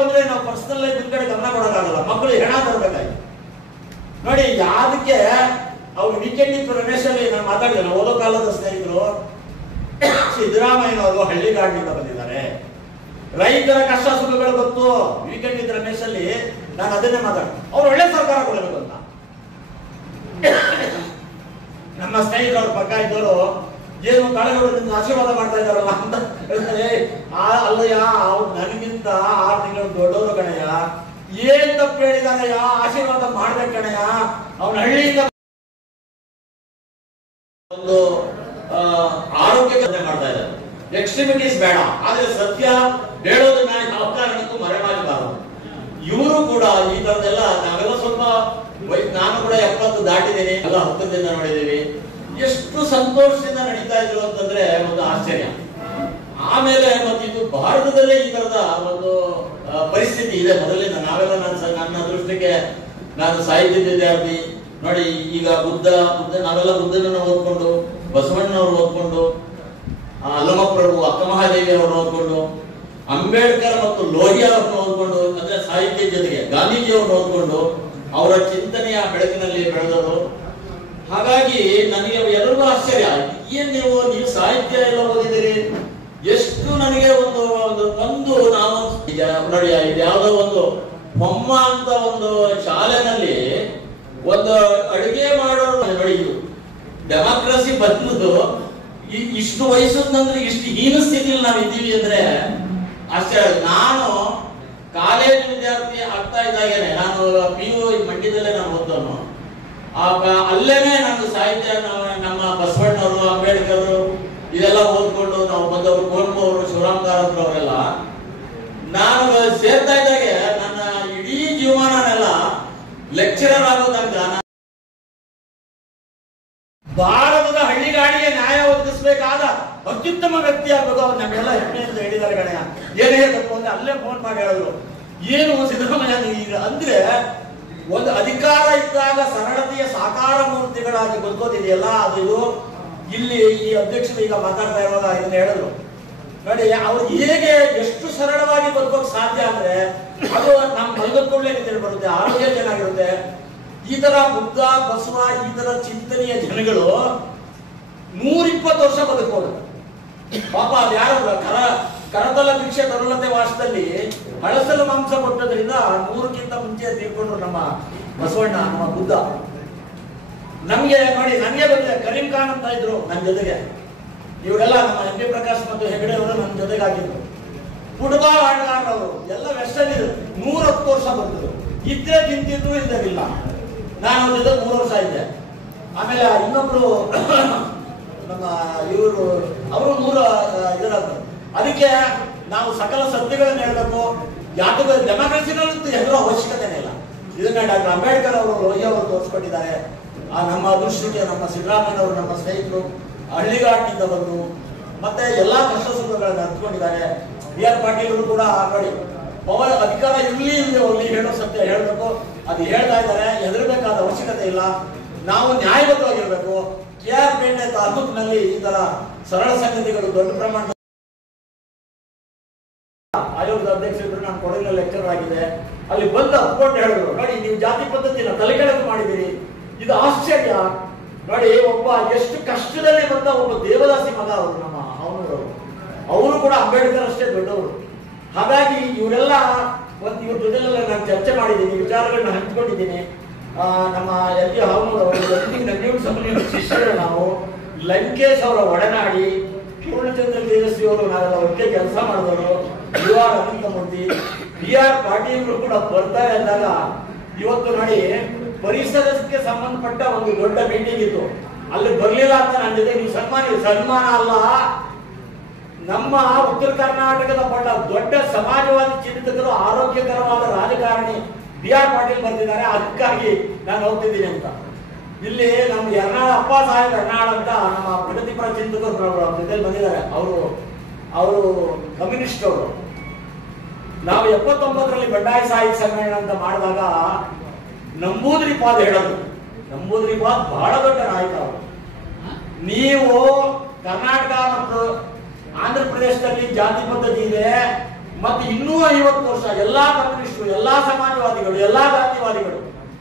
ಬಂದ್ರೆ ನಾವು ಪರ್ಸನಲ್ ಲೈಫ್ ಕಡೆ ಗಮನ ಕೊಡೋಕ್ಕಾಗಲ್ಲ, ಮಕ್ಕಳು ಹೆಣ ತರಬೇಕಾಗಿ ನೋಡಿ. ಯಾದಕ್ಕೆ ಅವ್ರು ವೀಕೆಂಡ್ ಇತ್ತು ರಮೇಶಲ್ಲಿ ನಾನು ಮಾತಾಡಿದೆ, ಓದೋ ಕಾಲದ ಸ್ನೇಹಿತರು. ಸಿದ್ದರಾಮಯ್ಯನವರು ಹಳ್ಳಿಗಾಡಿನಿಂದ ಬಂದಿದ್ದಾರೆ, ರೈತರ ಕಷ್ಟ ಸುಖಗಳು ಗೊತ್ತು. ವೀಕೆಂಡ್ ಇತ್ತು ರಮೇಶಲ್ಲಿ ನಾನು ಅದನ್ನೇ ಮಾತಾಡ್ತೀನಿ. ಅವ್ರು ಒಳ್ಳೆ ಸರ್ಕಾರ ಕೊಡಬೇಕು ಅಂತ ನಮ್ಮ ಸ್ನೇಹಿತರು ಅವ್ರ ಪಕ್ಕ ಇದ್ದವರು ಏನು ಕಾಳೆಗೌಡರಿಂದ ಆಶೀರ್ವಾದ ಮಾಡ್ತಾ ಇದ್ದಾರಲ್ಲ ಅಂತ ಹೇಳ್ತಾರೆ. ಅಲ್ಲಯ್ಯ, ಅವ್ರು ನನಗಿಂತ 6 ತಿಂಗಳು ದೊಡ್ಡವರು ಕಣಯ್ಯ, ಏನ್ ತಪ್ಪು ಹೇಳಿದಾನಯ್ಯ, ಆಶೀರ್ವಾದ ಮಾಡ್ಬೇಕು ಕಣಯ್ಯ. ಅವನ ಹಳ್ಳಿಯಿಂದ ಒಂದು ಆರೋಗ್ಯ ಮಾಡ್ತಾ ಇದ್ದಾರೆ. ಎಕ್ಸ್ಟ್ರಿಮಿಟೀಸ್ ಬೇಡ, ಆದ್ರೆ ಸತ್ಯ ಹೇಳೋದನ್ನ ಯಾವ ಕಾರಣಕ್ಕೂ ಮರೆಮಾಡಬಾರದು. ಇವರು ಕೂಡ ಈ ತರದೆಲ್ಲ ನಾವೆಲ್ಲ ಸ್ವಲ್ಪ ನಾನು ಕೂಡ 70 ದಾಟಿದ್ದೀನಿ, ಎಲ್ಲ ಹತ್ತಿರದಿಂದ ನೋಡಿದೀವಿ. ಎಷ್ಟು ಸಂತೋಷದಿಂದ ನಡೀತಾ ಇದ್ರು ಅಂತಂದ್ರೆ ಒಂದು ಆಶ್ಚರ್ಯ. ಆಮೇಲೆ ಮತ್ತೆ ಇದು ಭಾರತದಲ್ಲೇ ಈ ತರದ ಒಂದು ಪರಿಸ್ಥಿತಿ ಇದೆ ಮೊದಲಿಂದ. ನಾವೆಲ್ಲ ನನ್ನ ದೃಷ್ಟಿಗೆ ನಾನು ಸಾಹಿತ್ಯ ವಿದ್ಯಾರ್ಥಿ ನೋಡಿ. ಈಗ ಬುದ್ಧ ನಾವೆಲ್ಲ ಬುದ್ಧನನ್ನು ಓದ್ಕೊಂಡು, ಬಸವಣ್ಣನವರು ಓದ್ಕೊಂಡು, ಅಲ್ಲಮಪ್ರಭು, ಅಕ್ಕ ಮಹಾದೇವಿ ಅವರು ಓದ್ಕೊಂಡು, ಅಂಬೇಡ್ಕರ್ ಮತ್ತು ಲೋಹಿಯಾ ಅವರನ್ನು ಓದ್ಕೊಂಡು, ಅಂದ್ರೆ ಸಾಹಿತ್ಯ ಜೊತೆಗೆ ಗಾಂಧೀಜಿ ಅವರನ್ನು ಓದ್ಕೊಂಡು ಅವರ ಚಿಂತನೆಯ ಬೆಳಕಿನಲ್ಲಿ ಬೆಳೆದವರು. ಹಾಗಾಗಿ ನನಗೆ ಎಲ್ಲರಿಗೂ ಆಶ್ಚರ್ಯ, ಏನ್ ನೀವು ಸಾಹಿತ್ಯ ಎಲ್ಲ ಓದಿದಿರಿ, ಎಷ್ಟು ನನಗೆ ಒಂದು ನಾವು ನೋಡಿ, ಇದ್ಯಾವುದೋ ಒಂದು ಬೊಮ್ಮ ಅಂತ ಒಂದು ಶಾಲೆನಲ್ಲಿ ಒಂದು ಅಡುಗೆ ಮಾಡೋರು ನೋಡಿ. ಡೆಮಾಕ್ರಸಿ ಬಂದು ಇಷ್ಟು ವಯಸ್ಸಂದ್ರೆ ಇಷ್ಟು ಹೀನ ಸ್ಥಿತಿಯಲ್ಲಿ ನಾವು ಇದ್ದೀವಿ ಅಂದ್ರೆ ಆಶ್ಚರ್ಯ. ನಾನು ಕಾಲೇಜು ವಿದ್ಯಾರ್ಥಿ ಆಗ್ತಾ ಇದ್ದಾಗೇನೆ, ನಾನು PU ಮಂಡ್ಯದಲ್ಲೇ ನಾನು ಓದೋನು, ಅಲ್ಲೇನೆ ನಾನು ಸಾಹಿತ್ಯ ನಮ್ಮ ಬಸವಣ್ಣವರು, ಅಂಬೇಡ್ಕರ್ ಇದೆಲ್ಲ ಓದ್ಕೊಂಡು ನಾವು ಬಂದವರು, ಕುವೆಂಪು ಅವರು, ಶಿವರಾಮ್ ಕಾರಂತರು ಅವರೆಲ್ಲ. ನಾನು ಸೇರ್ತಾ ಇದ್ದಾಗೆ ನನ್ನ ಇಡೀ ಜೀವನನೆಲ್ಲ ಲೆಕ್ಚರರ್ ಆಗೋ ತನಕ ಭಾರತದ ಹಳ್ಳಿಗಾಡಿಗೆ ನ್ಯಾಯ ಒದಗಿಸಬೇಕಾದ ಅತ್ಯುತ್ತಮ ವ್ಯಕ್ತಿ ಆಗ್ಬೇಕು. ಅವ್ರು ನಮ್ಮೆಲ್ಲ ಹೆಮ್ಮೆಯಿಂದ ಹೇಳಿದ್ದಾರೆ ಗಣಯ. ಏನೇ ತಪ್ಪು ಅಂದ್ರೆ ಅಲ್ಲೇ ಫೋನ್ ಮಾಡಿ ಹೇಳಿದ್ರು, ಏನು ಸಿದ್ದರಾಮಯ್ಯ ಈಗ ಅಂದ್ರೆ ಒಂದು ಅಧಿಕಾರ ಇದ್ದಾಗ ಸರಳತೆಯ ಸಾಕಾರ ಮೂರ್ತಿಗಳಾಗಿ ಬದುಕೋದಿದೆಯಲ್ಲ, ಅದು ಇದು. ಇಲ್ಲಿ ಈ ಅಧ್ಯಕ್ಷರು ಈಗ ಮಾತಾಡ್ತಾ ಇರುವಾಗ ಇದನ್ನ ಹೇಳಿದ್ರು ನೋಡಿ, ಅವ್ರು ಹೇಗೆ ಎಷ್ಟು ಸರಳವಾಗಿ ಬದುಕೋಕ್ ಸಾಧ್ಯ ಅಂದ್ರೆ ಅದು ನಮ್ ಮಲ್ಗದ್ಕೊಳ್ಳೆ ನಿದ್ರೆ ಬರುತ್ತೆ, ಆರೋಗ್ಯ ಚೆನ್ನಾಗಿರುತ್ತೆ. ಈ ತರ ಬುದ್ಧ, ಬಸವ, ಈ ತರ ಚಿಂತನೆಯ ಜನಗಳು 120 ವರ್ಷ ಬದುಕೋದು. ಪಾಪ ಅದು ಯಾರು ಕರತಲ ಭಿಕ್ಷೆ ತರುಲತೆ ವಾಸದಲ್ಲಿ ಹಳಸಲು ಮಾಂಸ ಕೊಟ್ಟದ್ರಿಂದ 100ಕ್ಕಿಂತ ಮುಂಚೆ ತೀರ್ಕೊಂಡ್ರು ನಮ್ಮ ಬಸವಣ್ಣ, ನಮ್ಮ ಬುದ್ಧ. ನಮ್ಗೆ ನೋಡಿ, ನನಗೆ ಬಂದಿದೆ ಕರೀಂ ಖಾನ್ ಅಂತ ಇದ್ರು ನನ್ನ ಜೊತೆಗೆ. ಇವರೆಲ್ಲ ನಮ್ಮ MP ಪ್ರಕಾಶ್ ಮತ್ತು ಹೆಗಡೆ ಅವರು ನನ್ನ ಜೊತೆಗಾಗಿದ್ರು. ಫುಟ್ಬಾಲ್ ಆಟಗಾರರು ಎಲ್ಲ ವೆಸ್ಟರ್ನ್ ಇದ್ರು. 110 ವರ್ಷ ಬಂದರು. ಇದ್ರೆ ತಿಂತಿದ್ರು, ಇದ್ದಾಗಿಲ್ಲ. ನಾನು ಅವ್ರ ಜೊತೆ 3 ವರ್ಷ ಇದ್ದೆ. ಆಮೇಲೆ ಇನ್ನೊಬ್ರು ನಮ್ಮ ಇವರು, ಅವರು 100 ಇದರದ್ದು. ಅದಕ್ಕೆ ನಾವು ಸಕಲ ಸತ್ಯಗಳನ್ನ ಹೇಳ್ಬೇಕು. ಯಾಕಂದ್ರೆ ಡೆಮಾಕ್ರಸಿನಲ್ಲಂತೂ ಎಲ್ಲರೂ ಅವಶ್ಯಕತೆನೇ ಇಲ್ಲ. ಇದನ್ನ ಡಾಕ್ಟರ್ ಅಂಬೇಡ್ಕರ್ ಅವರು, ರೋಹಿ ಅವರು ತೋರಿಸ್ಕೊಟ್ಟಿದ್ದಾರೆ. ನಮ್ಮ ಅದೃಷ್ಟಕ್ಕೆ ನಮ್ಮ ಸಿದ್ದರಾಮಯ್ಯನವರು, ನಮ್ಮ ಸ್ನೇಹಿತರು ಹಳ್ಳಿಗಾಡಿನಿಂದ ಬಂದು ಮತ್ತೆ ಎಲ್ಲಾ ಕಷ್ಟ ಸುಖಗಳನ್ನ ಹಂಚ್ಕೊಂಡಿದ್ದಾರೆ. BR ಪಾಟೀಲ್ ಅವರು ಕೂಡ ನೋಡಿ, ಪವರ್ ಅಧಿಕಾರ ಇರ್ಲಿ ಇಲ್ಲದೆ ಹೋಗ್ಲಿ ಹೇಳೋ ಸತ್ಯ ಹೇಳ್ಬೇಕು. ಅದು ಹೇಳ್ತಾ ಇದ್ದಾರೆ, ಹೆದರ್ಬೇಕಾದ ಅವಶ್ಯಕತೆ ಇಲ್ಲ. ನಾವು ನ್ಯಾಯಬದ್ಧವಾಗಿರ್ಬೇಕು. KR ಪೇಟೆ ತಾಲೂಕಿನಲ್ಲಿ ಈ ತರ ಸರಳ ಸಂಗತಿಗಳು ದೊಡ್ಡ ಪ್ರಮಾಣದ ಆಯೋಗದ ಅಧ್ಯಕ್ಷರು, ನಾನು ಕೊಡಗಿನಲ್ಲಿ ಲೆಕ್ಚರರ್ ಆಗಿದೆ. ಅಲ್ಲಿ ಬಂದು ಅಪ್ಕೊಂಡು ಹೇಳಿದ್ರು, ನೋಡಿ ನೀವು ಜಾತಿ ಪದ್ಧತಿನ ತಲೆಕೆಳಕು ಮಾಡಿದ್ದೀರಿ, ಇದು ಆಶ್ಚರ್ಯ. ನೋಡಿ, ಒಬ್ಬ ಎಷ್ಟು ಕಷ್ಟದಲ್ಲಿ ಬಂದ ಒಬ್ಬ ದೇವದಾಸಿ ಮಗ ಅವರು, ನಮ್ಮ ಅವನವರು, ಅವರು ಕೂಡ ಅಂಬೇಡ್ಕರ್ ಅಷ್ಟೇ ದೊಡ್ಡವರು. ಹಾಗಾಗಿ ಇವರೆಲ್ಲ ಒಂದು ಇವ್ರ ಜೊತೆಲೆಲ್ಲ ನಾನು ಚರ್ಚೆ ಮಾಡಿದ್ದೀನಿ, ವಿಚಾರಗಳನ್ನ ಹಂಚ್ಕೊಂಡಿದ್ದೀನಿ. ನಮ್ಮ LG ಹಾವನೂರು ಶಿಷ್ಯರು ನಾವು, ಲಂಕೇಶ್ ಅವರ ಒಡನಾಡಿ, ಪೂರ್ಣಚಂದ್ರ ತೇಜಸ್ವಿ ಅವರು ನಾವೆಲ್ಲ ಒಟ್ಟಿಗೆ ಕೆಲಸ ಮಾಡಿದವರು, UR ಅನಂತಮೂರ್ತಿ, BR ಪಾಟೀಲ್ ಕೂಡ ಬರ್ತಾರೆ ಅಂದಾಗ ಇವತ್ತು ನೋಡಿ, ಪರಿಸರಕ್ಕೆ ಸಂಬಂಧಪಟ್ಟ ಒಂದು ದೊಡ್ಡ ಮೀಟಿಂಗ್ ಇತ್ತು, ಅಲ್ಲಿ ಬರ್ಲಿಲ್ಲ ಅಂತ ನನ್ನ ಜೊತೆ ನೀವು ಸನ್ಮಾನ ಅಲ್ಲ, ನಮ್ಮ ಉತ್ತರ ಕರ್ನಾಟಕದ ಬಹಳ ದೊಡ್ಡ ಸಮಾಜವಾದಿ ಚಿಂತಕರು, ಆರೋಗ್ಯಕರವಾದ ರಾಜಕಾರಣಿ BR ಪಾಟೀಲ್ ಬಂದಿದ್ದಾರೆ, ಅದಕ್ಕಾಗಿ ನಾನು ಹೋಗ್ತಿದ್ದೀನಿ ಅಂತ. ಇಲ್ಲಿ ನಮ್ಮ ಯರ್ನಾಳ್ ಅಪ್ಪ ಸಾಹೇಬ್ ಯರ್ನಾಳ್ ಅಂತ ನಮ್ಮ ಪ್ರಗತಿಪರ ಚಿಂತಕರು ಜೊತೆ ಬಂದಿದ್ದಾರೆ. ಅವರು ಕಮ್ಯುನಿಸ್ಟ್ ಅವರು. ನಾವು 79ರಲ್ಲಿ ಬಂಡಾಯ ಸಾಹಿತ್ಯ ಸಮ್ಮೇಳನ ಅಂತ ಮಾಡಿದಾಗ ನಂಬೂದ್ರಿಪಾದ್ ಹೇಳೋದು, ನಂಬೂದ್ರಿಪಾದ್ ಬಹಳ ದೊಡ್ಡ ನಾಯಕ ಅವರು. ನೀವು ಕರ್ನಾಟಕ ಮತ್ತು ಆಂಧ್ರ ಪ್ರದೇಶದಲ್ಲಿ ಜಾತಿ ಪದ್ಧತಿ ಇದೆ, ಮತ್ತೆ ಇನ್ನೂ 50 ವರ್ಷ ಎಲ್ಲಾ ಕಮ್ಯುನಿಸ್ಟರು, ಎಲ್ಲಾ ಸಮಾಜವಾದಿಗಳು, ಎಲ್ಲಾ ಜಾತಿವಾದಿಗಳು,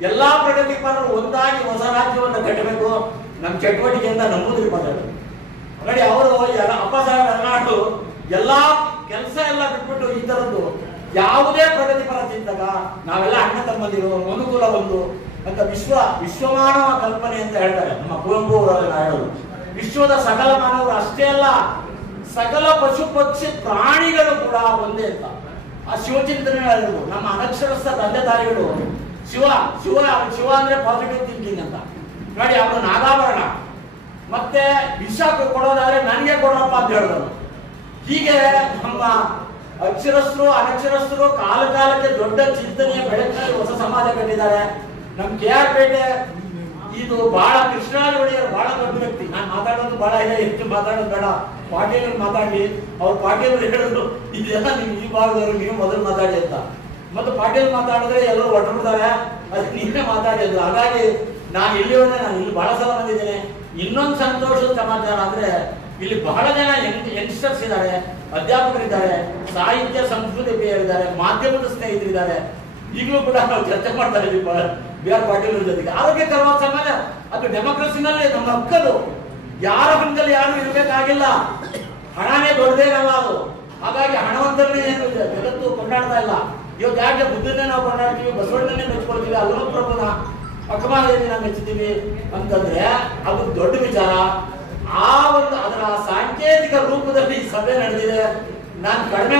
ಎಲ್ಲಾ ಪ್ರಗತಿಪರರು ಒಂದಾಗಿ ಹೊಸ ರಾಜ್ಯವನ್ನು ಕಟ್ಟಬೇಕು, ನಮ್ಮ ಚಟುವಟಿಕೆಯಿಂದ ನಂಬೂದ್ರಿಪಾದ್ ಹೇಳೋದು. ನೋಡಿ, ಅವರು ಅಪ್ಪ ಸಾಹೇಬ್ ಯರ್ನಾಳ್ ಎಲ್ಲಾ ಕೆಲಸ ಎಲ್ಲ ಬಿಟ್ಬಿಟ್ಟು ಈ ತರದ್ದು ಯಾವುದೇ ಪ್ರಗತಿಪರ ಚಿಂತಕ, ನಾವೆಲ್ಲ ಅಣ್ಣ ತಮ್ಮಂದಿರು, ಮನುಕುಲ ಒಂದು ಅಂತ ವಿಶ್ವಮಾನವ ಕಲ್ಪನೆ ಅಂತ ಹೇಳ್ತಾರೆ ನಮ್ಮ ಕುವೆಂಪು ಅವರೆಲ್ಲ ಹೇಳೋದು. ವಿಶ್ವದ ಸಕಲ ಮಾನವರು ಅಷ್ಟೇ ಅಲ್ಲ, ಸಕಲ ಪಶು ಪಕ್ಷಿ ಪ್ರಾಣಿಗಳು ಕೂಡ ಒಂದೇ ಅಂತ ಆ ಶಿವಚಿಂತನೆ ಹೇಳಿದ್ರು. ನಮ್ಮ ಅನಕ್ಷರಸ್ಥ ತಂದೆ ತಾಯಿಗಳು ಶಿವ ಶಿವ ಶಿವ ಅಂದ್ರೆ ಪಾಸಿಟಿವ್ ಥಿಂಕಿಂಗ್ ಅಂತ. ನೋಡಿ, ಅವನು ನಾಗಾಭರಣ ಮತ್ತೆ ವಿಷ ಕೊಡೋದಾದ್ರೆ ನನಗೆ ಕೊಡಪ್ಪ ಅಂತ ಹೇಳಿದ್ರು. ಹೀಗೆ ನಮ್ಮ ಅಕ್ಷರಸ್ಥರು ಅನಕ್ಷರಸ್ಥರು ಕಾಲ ಕಾಲಕ್ಕೆ ದೊಡ್ಡ ಚಿಂತನೆಯ ಬೆಳಕಿನಲ್ಲಿ ಹೊಸ ಸಮಾಜ ಕಟ್ಟಿದ್ದಾರೆ. ನಮ್ KR ಪೇಟೆ ಇದು ಬಹಳ ಕೃಷ್ಣರಾಜ ಒಡೆಯರ್ ಬಹಳ ದೊಡ್ಡ ವ್ಯಕ್ತಿ. ನಾನು ಮಾತಾಡೋದು ಬಹಳ ಇದೆ, ಹೆಚ್ಚು ಮಾತಾಡೋದು ಬೇಡ. ಪಾಟೀಲ್ ಮಾತಾಡಿ, ಅವ್ರು ಪಾಟೀಲ್ ಹೇಳಿದ್ರು ಇದೆಲ್ಲ ನೀವು ಈ ಭಾಗದವರು ನೀವು ಮೊದಲು ಮಾತಾಡಿ ಅಂತ. ಮತ್ತು ಪಾಟೀಲ್ ಮಾತಾಡಿದ್ರೆ ಎಲ್ಲರೂ ಹೊರಬಿಡ್ತಾರೆ, ಅದಕ್ಕೆ ನೀವೇ ಮಾತಾಡಿದ್ರು. ಹಾಗಾಗಿ ನಾನು ಇಲ್ಲಿ ಬಹಳ ಸಲ ಬಂದಿದ್ದೇನೆ. ಇನ್ನೊಂದು ಸಂತೋಷದ ಸಮಾಚಾರ ಅಂದ್ರೆ ಇಲ್ಲಿ ಬಹಳ ಜನ ಯಂಗ್ಸ್ಟರ್ಸ್ ಇದ್ದಾರೆ, ಅಧ್ಯಾಪಕರಿದ್ದಾರೆ, ಸಾಹಿತ್ಯ ಸಂಸ್ಕೃತಿ ಪ್ರಿಯರಿದ್ದಾರೆ, ಮಾಧ್ಯಮದ ಸ್ನೇಹಿತರಿದ್ದಾರೆ. ಈಗಲೂ ಕೂಡ ನಾವು ಚರ್ಚೆ ಮಾಡ್ತಾ ಇದ್ದೀವಿ BR ಪಾಟೀಲ್ ಜೊತೆಗೆ. ಆರೋಗ್ಯಕರವಾದ ಸಮಾಜ ಅದು ಡೆಮೋಕ್ರಸಿನಲ್ಲಿ ನಮ್ಮ ಹಕ್ಕದು. ಯಾರ ಹಂಗಲ್ಲಿ ಯಾರು ಇರ್ಬೇಕಾಗಿಲ್ಲ. ಹಣನೇ ದೊಡ್ಡದೇನಲ್ಲ ಅದು. ಹಾಗಾಗಿ ಹಣವಂತರನ್ನೇ ಏನು ಜಗತ್ತು ಕೊಂಡಾಡ್ತಾ ಇಲ್ಲ. ಇವತ್ತು ಯಾಕೆ ಬುದ್ಧನ್ನೇ ನಾವು ಕೊಂಡಾಡ್ತೀವಿ, ಬಸವಣ್ಣನೇ ಮೆಚ್ಕೊಳ್ತೀವಿ, ಅಲ್ಲೂ ಪ್ರಭುನ ಅಕ್ಕಮಾದೇವಿನ ಮೆಚ್ಚುತ್ತೀವಿ ಅಂತಂದ್ರೆ ಅದು ದೊಡ್ಡ ವಿಚಾರ. ಆ ಒಂದು ಅದರ ಸಾಂಕೇತಿಕ ರೂಪದಲ್ಲಿ ಸಭೆ ನಡೆದಿದೆ. ನಾನು ಕಡಿಮೆ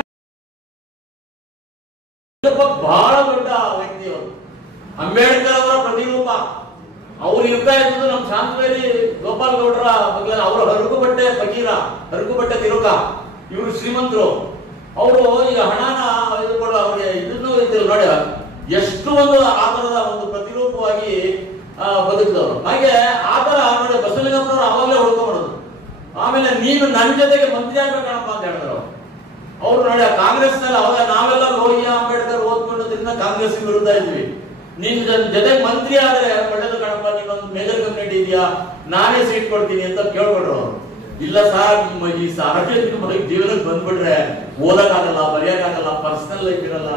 ಗೋಪಾಲ್ ಗೌಡರ ಬಗ್ಗೆ ಅವರು ಹರಗುಬಟ್ಟೆ ಫಕೀರ, ಹರಗುಬಟ್ಟೆ ತಿರುಗ, ಇವರು ಶ್ರೀಮಂತರು. ಅವರು ಈಗ ಹಣನ ಇದು ಕೂಡ ಅವ್ರಿಗೆ ಇದನ್ನು ಇದ್ದಿಲ್ಲ ನೋಡಿ, ಎಷ್ಟು ಒಂದು ಆತರದ ಒಂದು ಪ್ರತಿರೂಪವಾಗಿ ಬದುಕಿದವರು. ಹಾಗೆ ಆತರ ನೋಡಿ ಬಸವಲಿಂಗಪ್ಪನವರು ಅವಾಗಲೇ ಹುಡ್ಕೊಂಡ್ಬರೋದು. ಆಮೇಲೆ ನೀನು ನನ್ನ ಜೊತೆಗೆ ಮಂತ್ರಿ ಆಗ್ಬೇಕಣಪ್ಪ ಅಂತ ಹೇಳಿದ್ರು ಅವ್ರು. ನೋಡಿ ಕಾಂಗ್ರೆಸ್ ನಲ್ಲಿ ಅವಾಗ ನಾವೆಲ್ಲ ಲೋಹಿಯಾ ಅಂಬೇಡ್ಕರ್ ಓದ್ಕೊಂಡದ್ರಿಂದ ಕಾಂಗ್ರೆಸ್ ವಿರುದ್ಧ ಇದ್ವಿ. ನಿನ್ ಜೊತೆಗೆ ಮಂತ್ರಿ ಆದ್ರೆ ಒಳ್ಳೇದು ಕಣಪ್ಪ, ನೀನೊಂದು ಮೇಜರ್ ಕಮ್ಯುನಿಟಿ ಇದೆಯಾ, ನಾನೇ ಸೀಟ್ ಕೊಡ್ತೀನಿ ಅಂತ ಕೇಳ್ಕೊಂಡ್ರು ಅವರು. ಇಲ್ಲ ಸರ್, ಈ ಸಾರ್ವಜನಿಕ ಜೀವನಕ್ಕೆ ಬಂದ್ಬಿಟ್ರೆ ಓದಕ್ಕಾಗಲ್ಲ, ಬರೆಯಕ್ಕಾಗಲ್ಲ, ಪರ್ಸನಲ್ ಲೈಫ್ ಇರಲ್ಲ,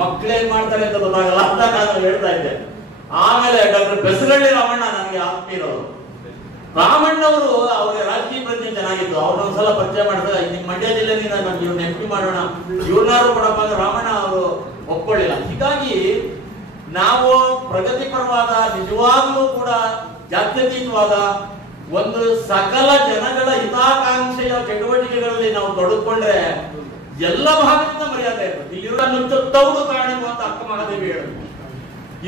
ಮಕ್ಕಳೇನ್ ಮಾಡ್ತಾರೆ ಅಂತ ಗೊತ್ತಾಗಲ್ಲ ಅಂತ ನಾನು ಹೇಳ್ತಾ ಇದ್ದೆ. ಆಮೇಲೆ ಡಾಕ್ಟರ್ ಬೆಸರಳ್ಳಿ ರಾಮಣ್ಣ ನನಗೆ ಆತ್ಮೀಯರವರು. ರಾಮಣ್ಣವರು ಅವ್ರಿಗೆ ರಾಜಕೀಯ ಪ್ರಜ್ಞೆ ಚೆನ್ನಾಗಿತ್ತು. ಅವ್ರನ್ನೊಂದ್ಸಲ ಪರಿಚಯ ಮಾಡಿದ್ರೆ ನಿಮ್ ಮಂಡ್ಯ ಜಿಲ್ಲೆ ಇವ್ರನ್ನ ಎಂಪಿ ಮಾಡೋಣ, ಇವ್ರನ್ನಾರು ಕೊಡಪ್ಪ ಅಂದ್ರೆ ರಾಮಣ್ಣ ಅವರು ಒಪ್ಕೊಳ್ಳಿಲ್ಲ. ಹೀಗಾಗಿ ನಾವು ಪ್ರಗತಿಪರವಾದ, ನಿಜವಾಗ್ಲೂ ಕೂಡ ಜಾತ್ಯತೀತವಾದ ಒಂದು ಸಕಲ ಜನಗಳ ಹಿತಾಕಾಂಕ್ಷೆಯ ಚಟುವಟಿಕೆಗಳಲ್ಲಿ ನಾವು ತೊಡಗಿಕೊಂಡ್ರೆ ಎಲ್ಲ ಭಾಗದಿಂದ ಮರ್ಯಾದೆ ಇರ್ತದೆ. ಇಲ್ಲಿರೋ ತೌಡು ಕಾಣಿಸುವ ಅಂತ ಅಕ್ಕ ಮಹಾದೇವಿ ಹೇಳಿದ್ರು.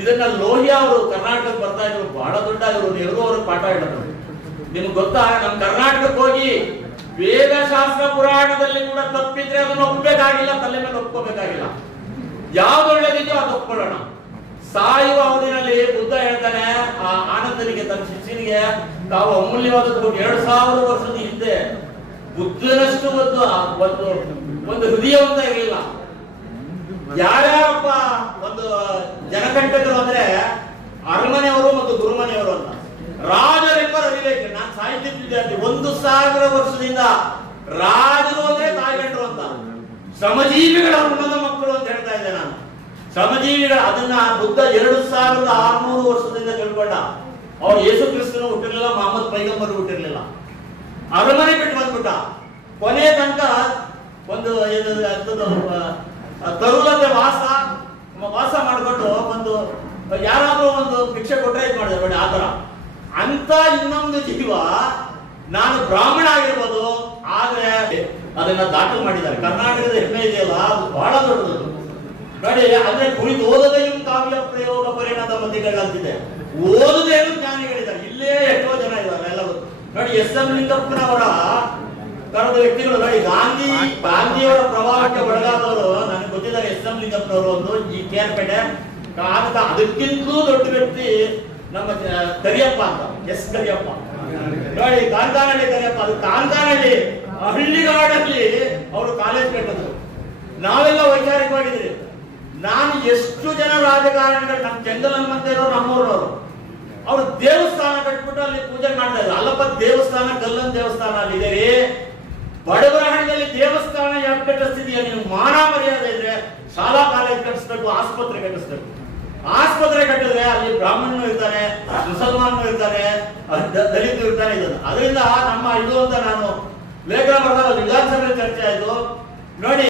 ಇದನ್ನ ಲೋಹಿಯಾ ಅವರು ಕರ್ನಾಟಕಕ್ಕೆ ಬರ್ತಾ ಇದ್ರು, ಬಹಳ ದೊಡ್ಡ ಇವರು ನೆಹರು ಅವರು ಪಾಠ ಹೇಳಿದ್ರು. ನಿಮ್ಗೆ ಗೊತ್ತಾ, ನಮ್ ಕರ್ನಾಟಕಕ್ಕೆ ಹೋಗಿ ವೇದಶಾಸ್ತ್ರ ಪುರಾಣದಲ್ಲಿ ಕೂಡ ತಪ್ಪಿದ್ರೆ ಅದನ್ನ ಒಪ್ಪಬೇಕಾಗಿಲ್ಲ, ತಲೆ ಮೇಲೆ ಒಪ್ಕೋಬೇಕಾಗಿಲ್ಲ. ಯಾವ್ದು ಒಳ್ಳೇದಿದೆಯೋ ಅದು ಒಪ್ಕೊಳ್ಳೋಣ. ಸಾಯುವ ಅವಧಿನಲ್ಲಿ ಬುದ್ಧ ಹೇಳ್ತಾನೆ ಆ ಆನಂದನಿಗೆ, ತನ್ನ ಶಿಷ್ಯನಿಗೆ, ತಾವು ಅಮೂಲ್ಯವಾದ 2000 ವರ್ಷದ ಹಿಂದೆ ಬುದ್ಧನಷ್ಟು ಒಂದು ಹೃದಯವಂತ ಇರಲಿಲ್ಲ. ಯಾರ್ಯಾರಪ್ಪ ಒಂದು ಜನಕಂಟಕರು ಅಂದ್ರೆ ಅರಮನೆಯವರು ಮತ್ತು ಗುರುಮನೆಯವರು ಅಂತ. ರಾಜರೆಂಬರು ಅರಿಬೇಕು. ನಾನು ಸಾಹಿತ್ಯ ವಿದ್ಯಾರ್ಥಿ. 1000 ವರ್ಷದಿಂದ ರಾಜರು ಅಂದ್ರೆ ತಾಯ್ಗಂಡ್ರು ಅಂತ, ಶ್ರಮಜೀವಿಗಳ ಋಣದ ಮಕ್ಕಳು ಅಂತ ಹೇಳ್ತಾ ಇದ್ದೆ ನಾನು. ಶ್ರಮಜೀವಿಗಳ ಅದನ್ನ ಬುದ್ಧ 2600 ವರ್ಷದಿಂದ ತಿಳ್ಕೊಂಡ. ಅವ್ರು ಯೇಸು ಕ್ರಿಸ್ತನು ಹುಟ್ಟಿರ್ಲಿಲ್ಲ, ಮಹಮ್ಮದ್ ಪೈಗಂಬರ್ ಹುಟ್ಟಿರ್ಲಿಲ್ಲ. ಅರಮನೆ ಬಿಟ್ಟು ಬಂದ್ಬಿಟ್ಟ. ಕೊನೆ ತನಕ ಒಂದು ತರುಲತೆ ವಾಸ ಮಾಡ್ಕೊಂಡು ಒಂದು ಯಾರಾದ್ರೂ ಒಂದು ಭಿಕ್ಷೆ ಕೊಟ್ರೆ ಇದು ಮಾಡಿದೆ ನೋಡಿ ಆತರ. ಅಂತ ಇನ್ನೊಂದು ಜೀವ ನಾನು ಬ್ರಾಹ್ಮಣ ಆಗಿರ್ಬೋದು, ಆದ್ರೆ ಅದನ್ನ ದಾಖಲು ಮಾಡಿದ್ದಾರೆ. ಕರ್ನಾಟಕದ ಹೆಮ್ಮೆ ಇದೆಯಲ್ಲ, ಅದು ಬಹಳ ದೊಡ್ಡದು ನೋಡಿ. ಅಂದ್ರೆ ಕುರಿತು ಓದದೇನು ಕಾವ್ಯ ಪ್ರಯೋಗ ಪರಿಣಾಮ ಮಧ್ಯಗಳಂತಿದೆ, ಓದದೇನು ಜ್ಞಾನಿಗಳಿದ್ದಾರೆ. ಇಲ್ಲೇ ಎಷ್ಟೋ ಜನ ಇದ್ದಾರೆ ಎಲ್ಲರೂ ನೋಡಿ. ಎಸ್.ಎಂ. ಲಿಂಗಪ್ಪನವರ ತರದ ವ್ಯಕ್ತಿಗಳು ನೋಡಿ. ಗಾಂಧಿಯವರ ಪ್ರಭಾವಕ್ಕೆ ಒಳಗಾದವರು ನನಗೆ ಗೊತ್ತಿದ್ದಾರೆ. ಎಸ್.ಎಂ. ಲಿಂಗಪ್ಪನವರು ಒಂದು ಈ ಕೇರ್ಪೇಟೆ ಅದಕ್ಕಿಂತಲೂ ದೊಡ್ಡ ವ್ಯಕ್ತಿ ನಮ್ಮ ಕರಿಯಪ್ಪ ಅಂತ, ಎಸ್ ಕರಿಯಪ್ಪ ನೋಡಿ. ಕಾಂತಾನಹಳ್ಳಿ ಕರಿಯಪ್ಪ, ಅದು ಕಾಂತಾನಹಳ್ಳಿ ಹಳ್ಳಿಗಾಡಲ್ಲಿ ಅವರು ಕಾಲೇಜ್ ಕಟ್ಟಿದ್ರು. ನಾವೆಲ್ಲ ವೈಚಾರಿಕವಾಗಿದ್ರಿ. ನಾನು ಎಷ್ಟು ಜನ ರಾಜಕಾರಣಿಗಳು ನಮ್ಮ ಕೆಂಗಲ್ ಮತ್ತೆ ಇರೋರು ನಮ್ಮೂರವರು, ಅವ್ರು ದೇವಸ್ಥಾನ ಕಟ್ಬಿಟ್ಟು ಅಲ್ಲಿ ಪೂಜೆ ಮಾಡ್ತಾ ಇದ್ರು. ಅಲ್ಲಪ್ಪ ದೇವಸ್ಥಾನ, ಕಲ್ಲನ್ ದೇವಸ್ಥಾನ ಅಲ್ಲಿದೆ ರೀ. ಬಡವರಹಳ್ಳಿಯಲ್ಲಿ ದೇವಸ್ಥಾನ ಯಾಕೆ ಕಟ್ಟಿಸ್ತಿದೀಯ ನೀವು? ಮಾನ ಮರ್ಯಾದೆ ಇದ್ರೆ ಶಾಲಾ ಕಾಲೇಜ್ ಕಟ್ಟಿಸ್ಬೇಕು, ಆಸ್ಪತ್ರೆ ಕಟ್ಟಿಸ್ಬೇಕು. ಆಸ್ಪತ್ರೆ ಕಟ್ಟಿದ್ರೆ ಅಲ್ಲಿ ಬ್ರಾಹ್ಮಣನು ಇರ್ತಾನೆ, ಮುಸಲ್ಮಾನನು ಇರ್ತಾನೆ, ದಲಿತರು ಇರ್ತಾನೆ. ಇದನ್ನು ಅದರಿಂದ ನಮ್ಮ ಇದು ಅಂತ ನಾನು ಲೇಖನ ಬರೆದಾಗ ವಿಧಾನಸಭೆ ಚರ್ಚೆ ಆಯ್ತು ನೋಡಿ.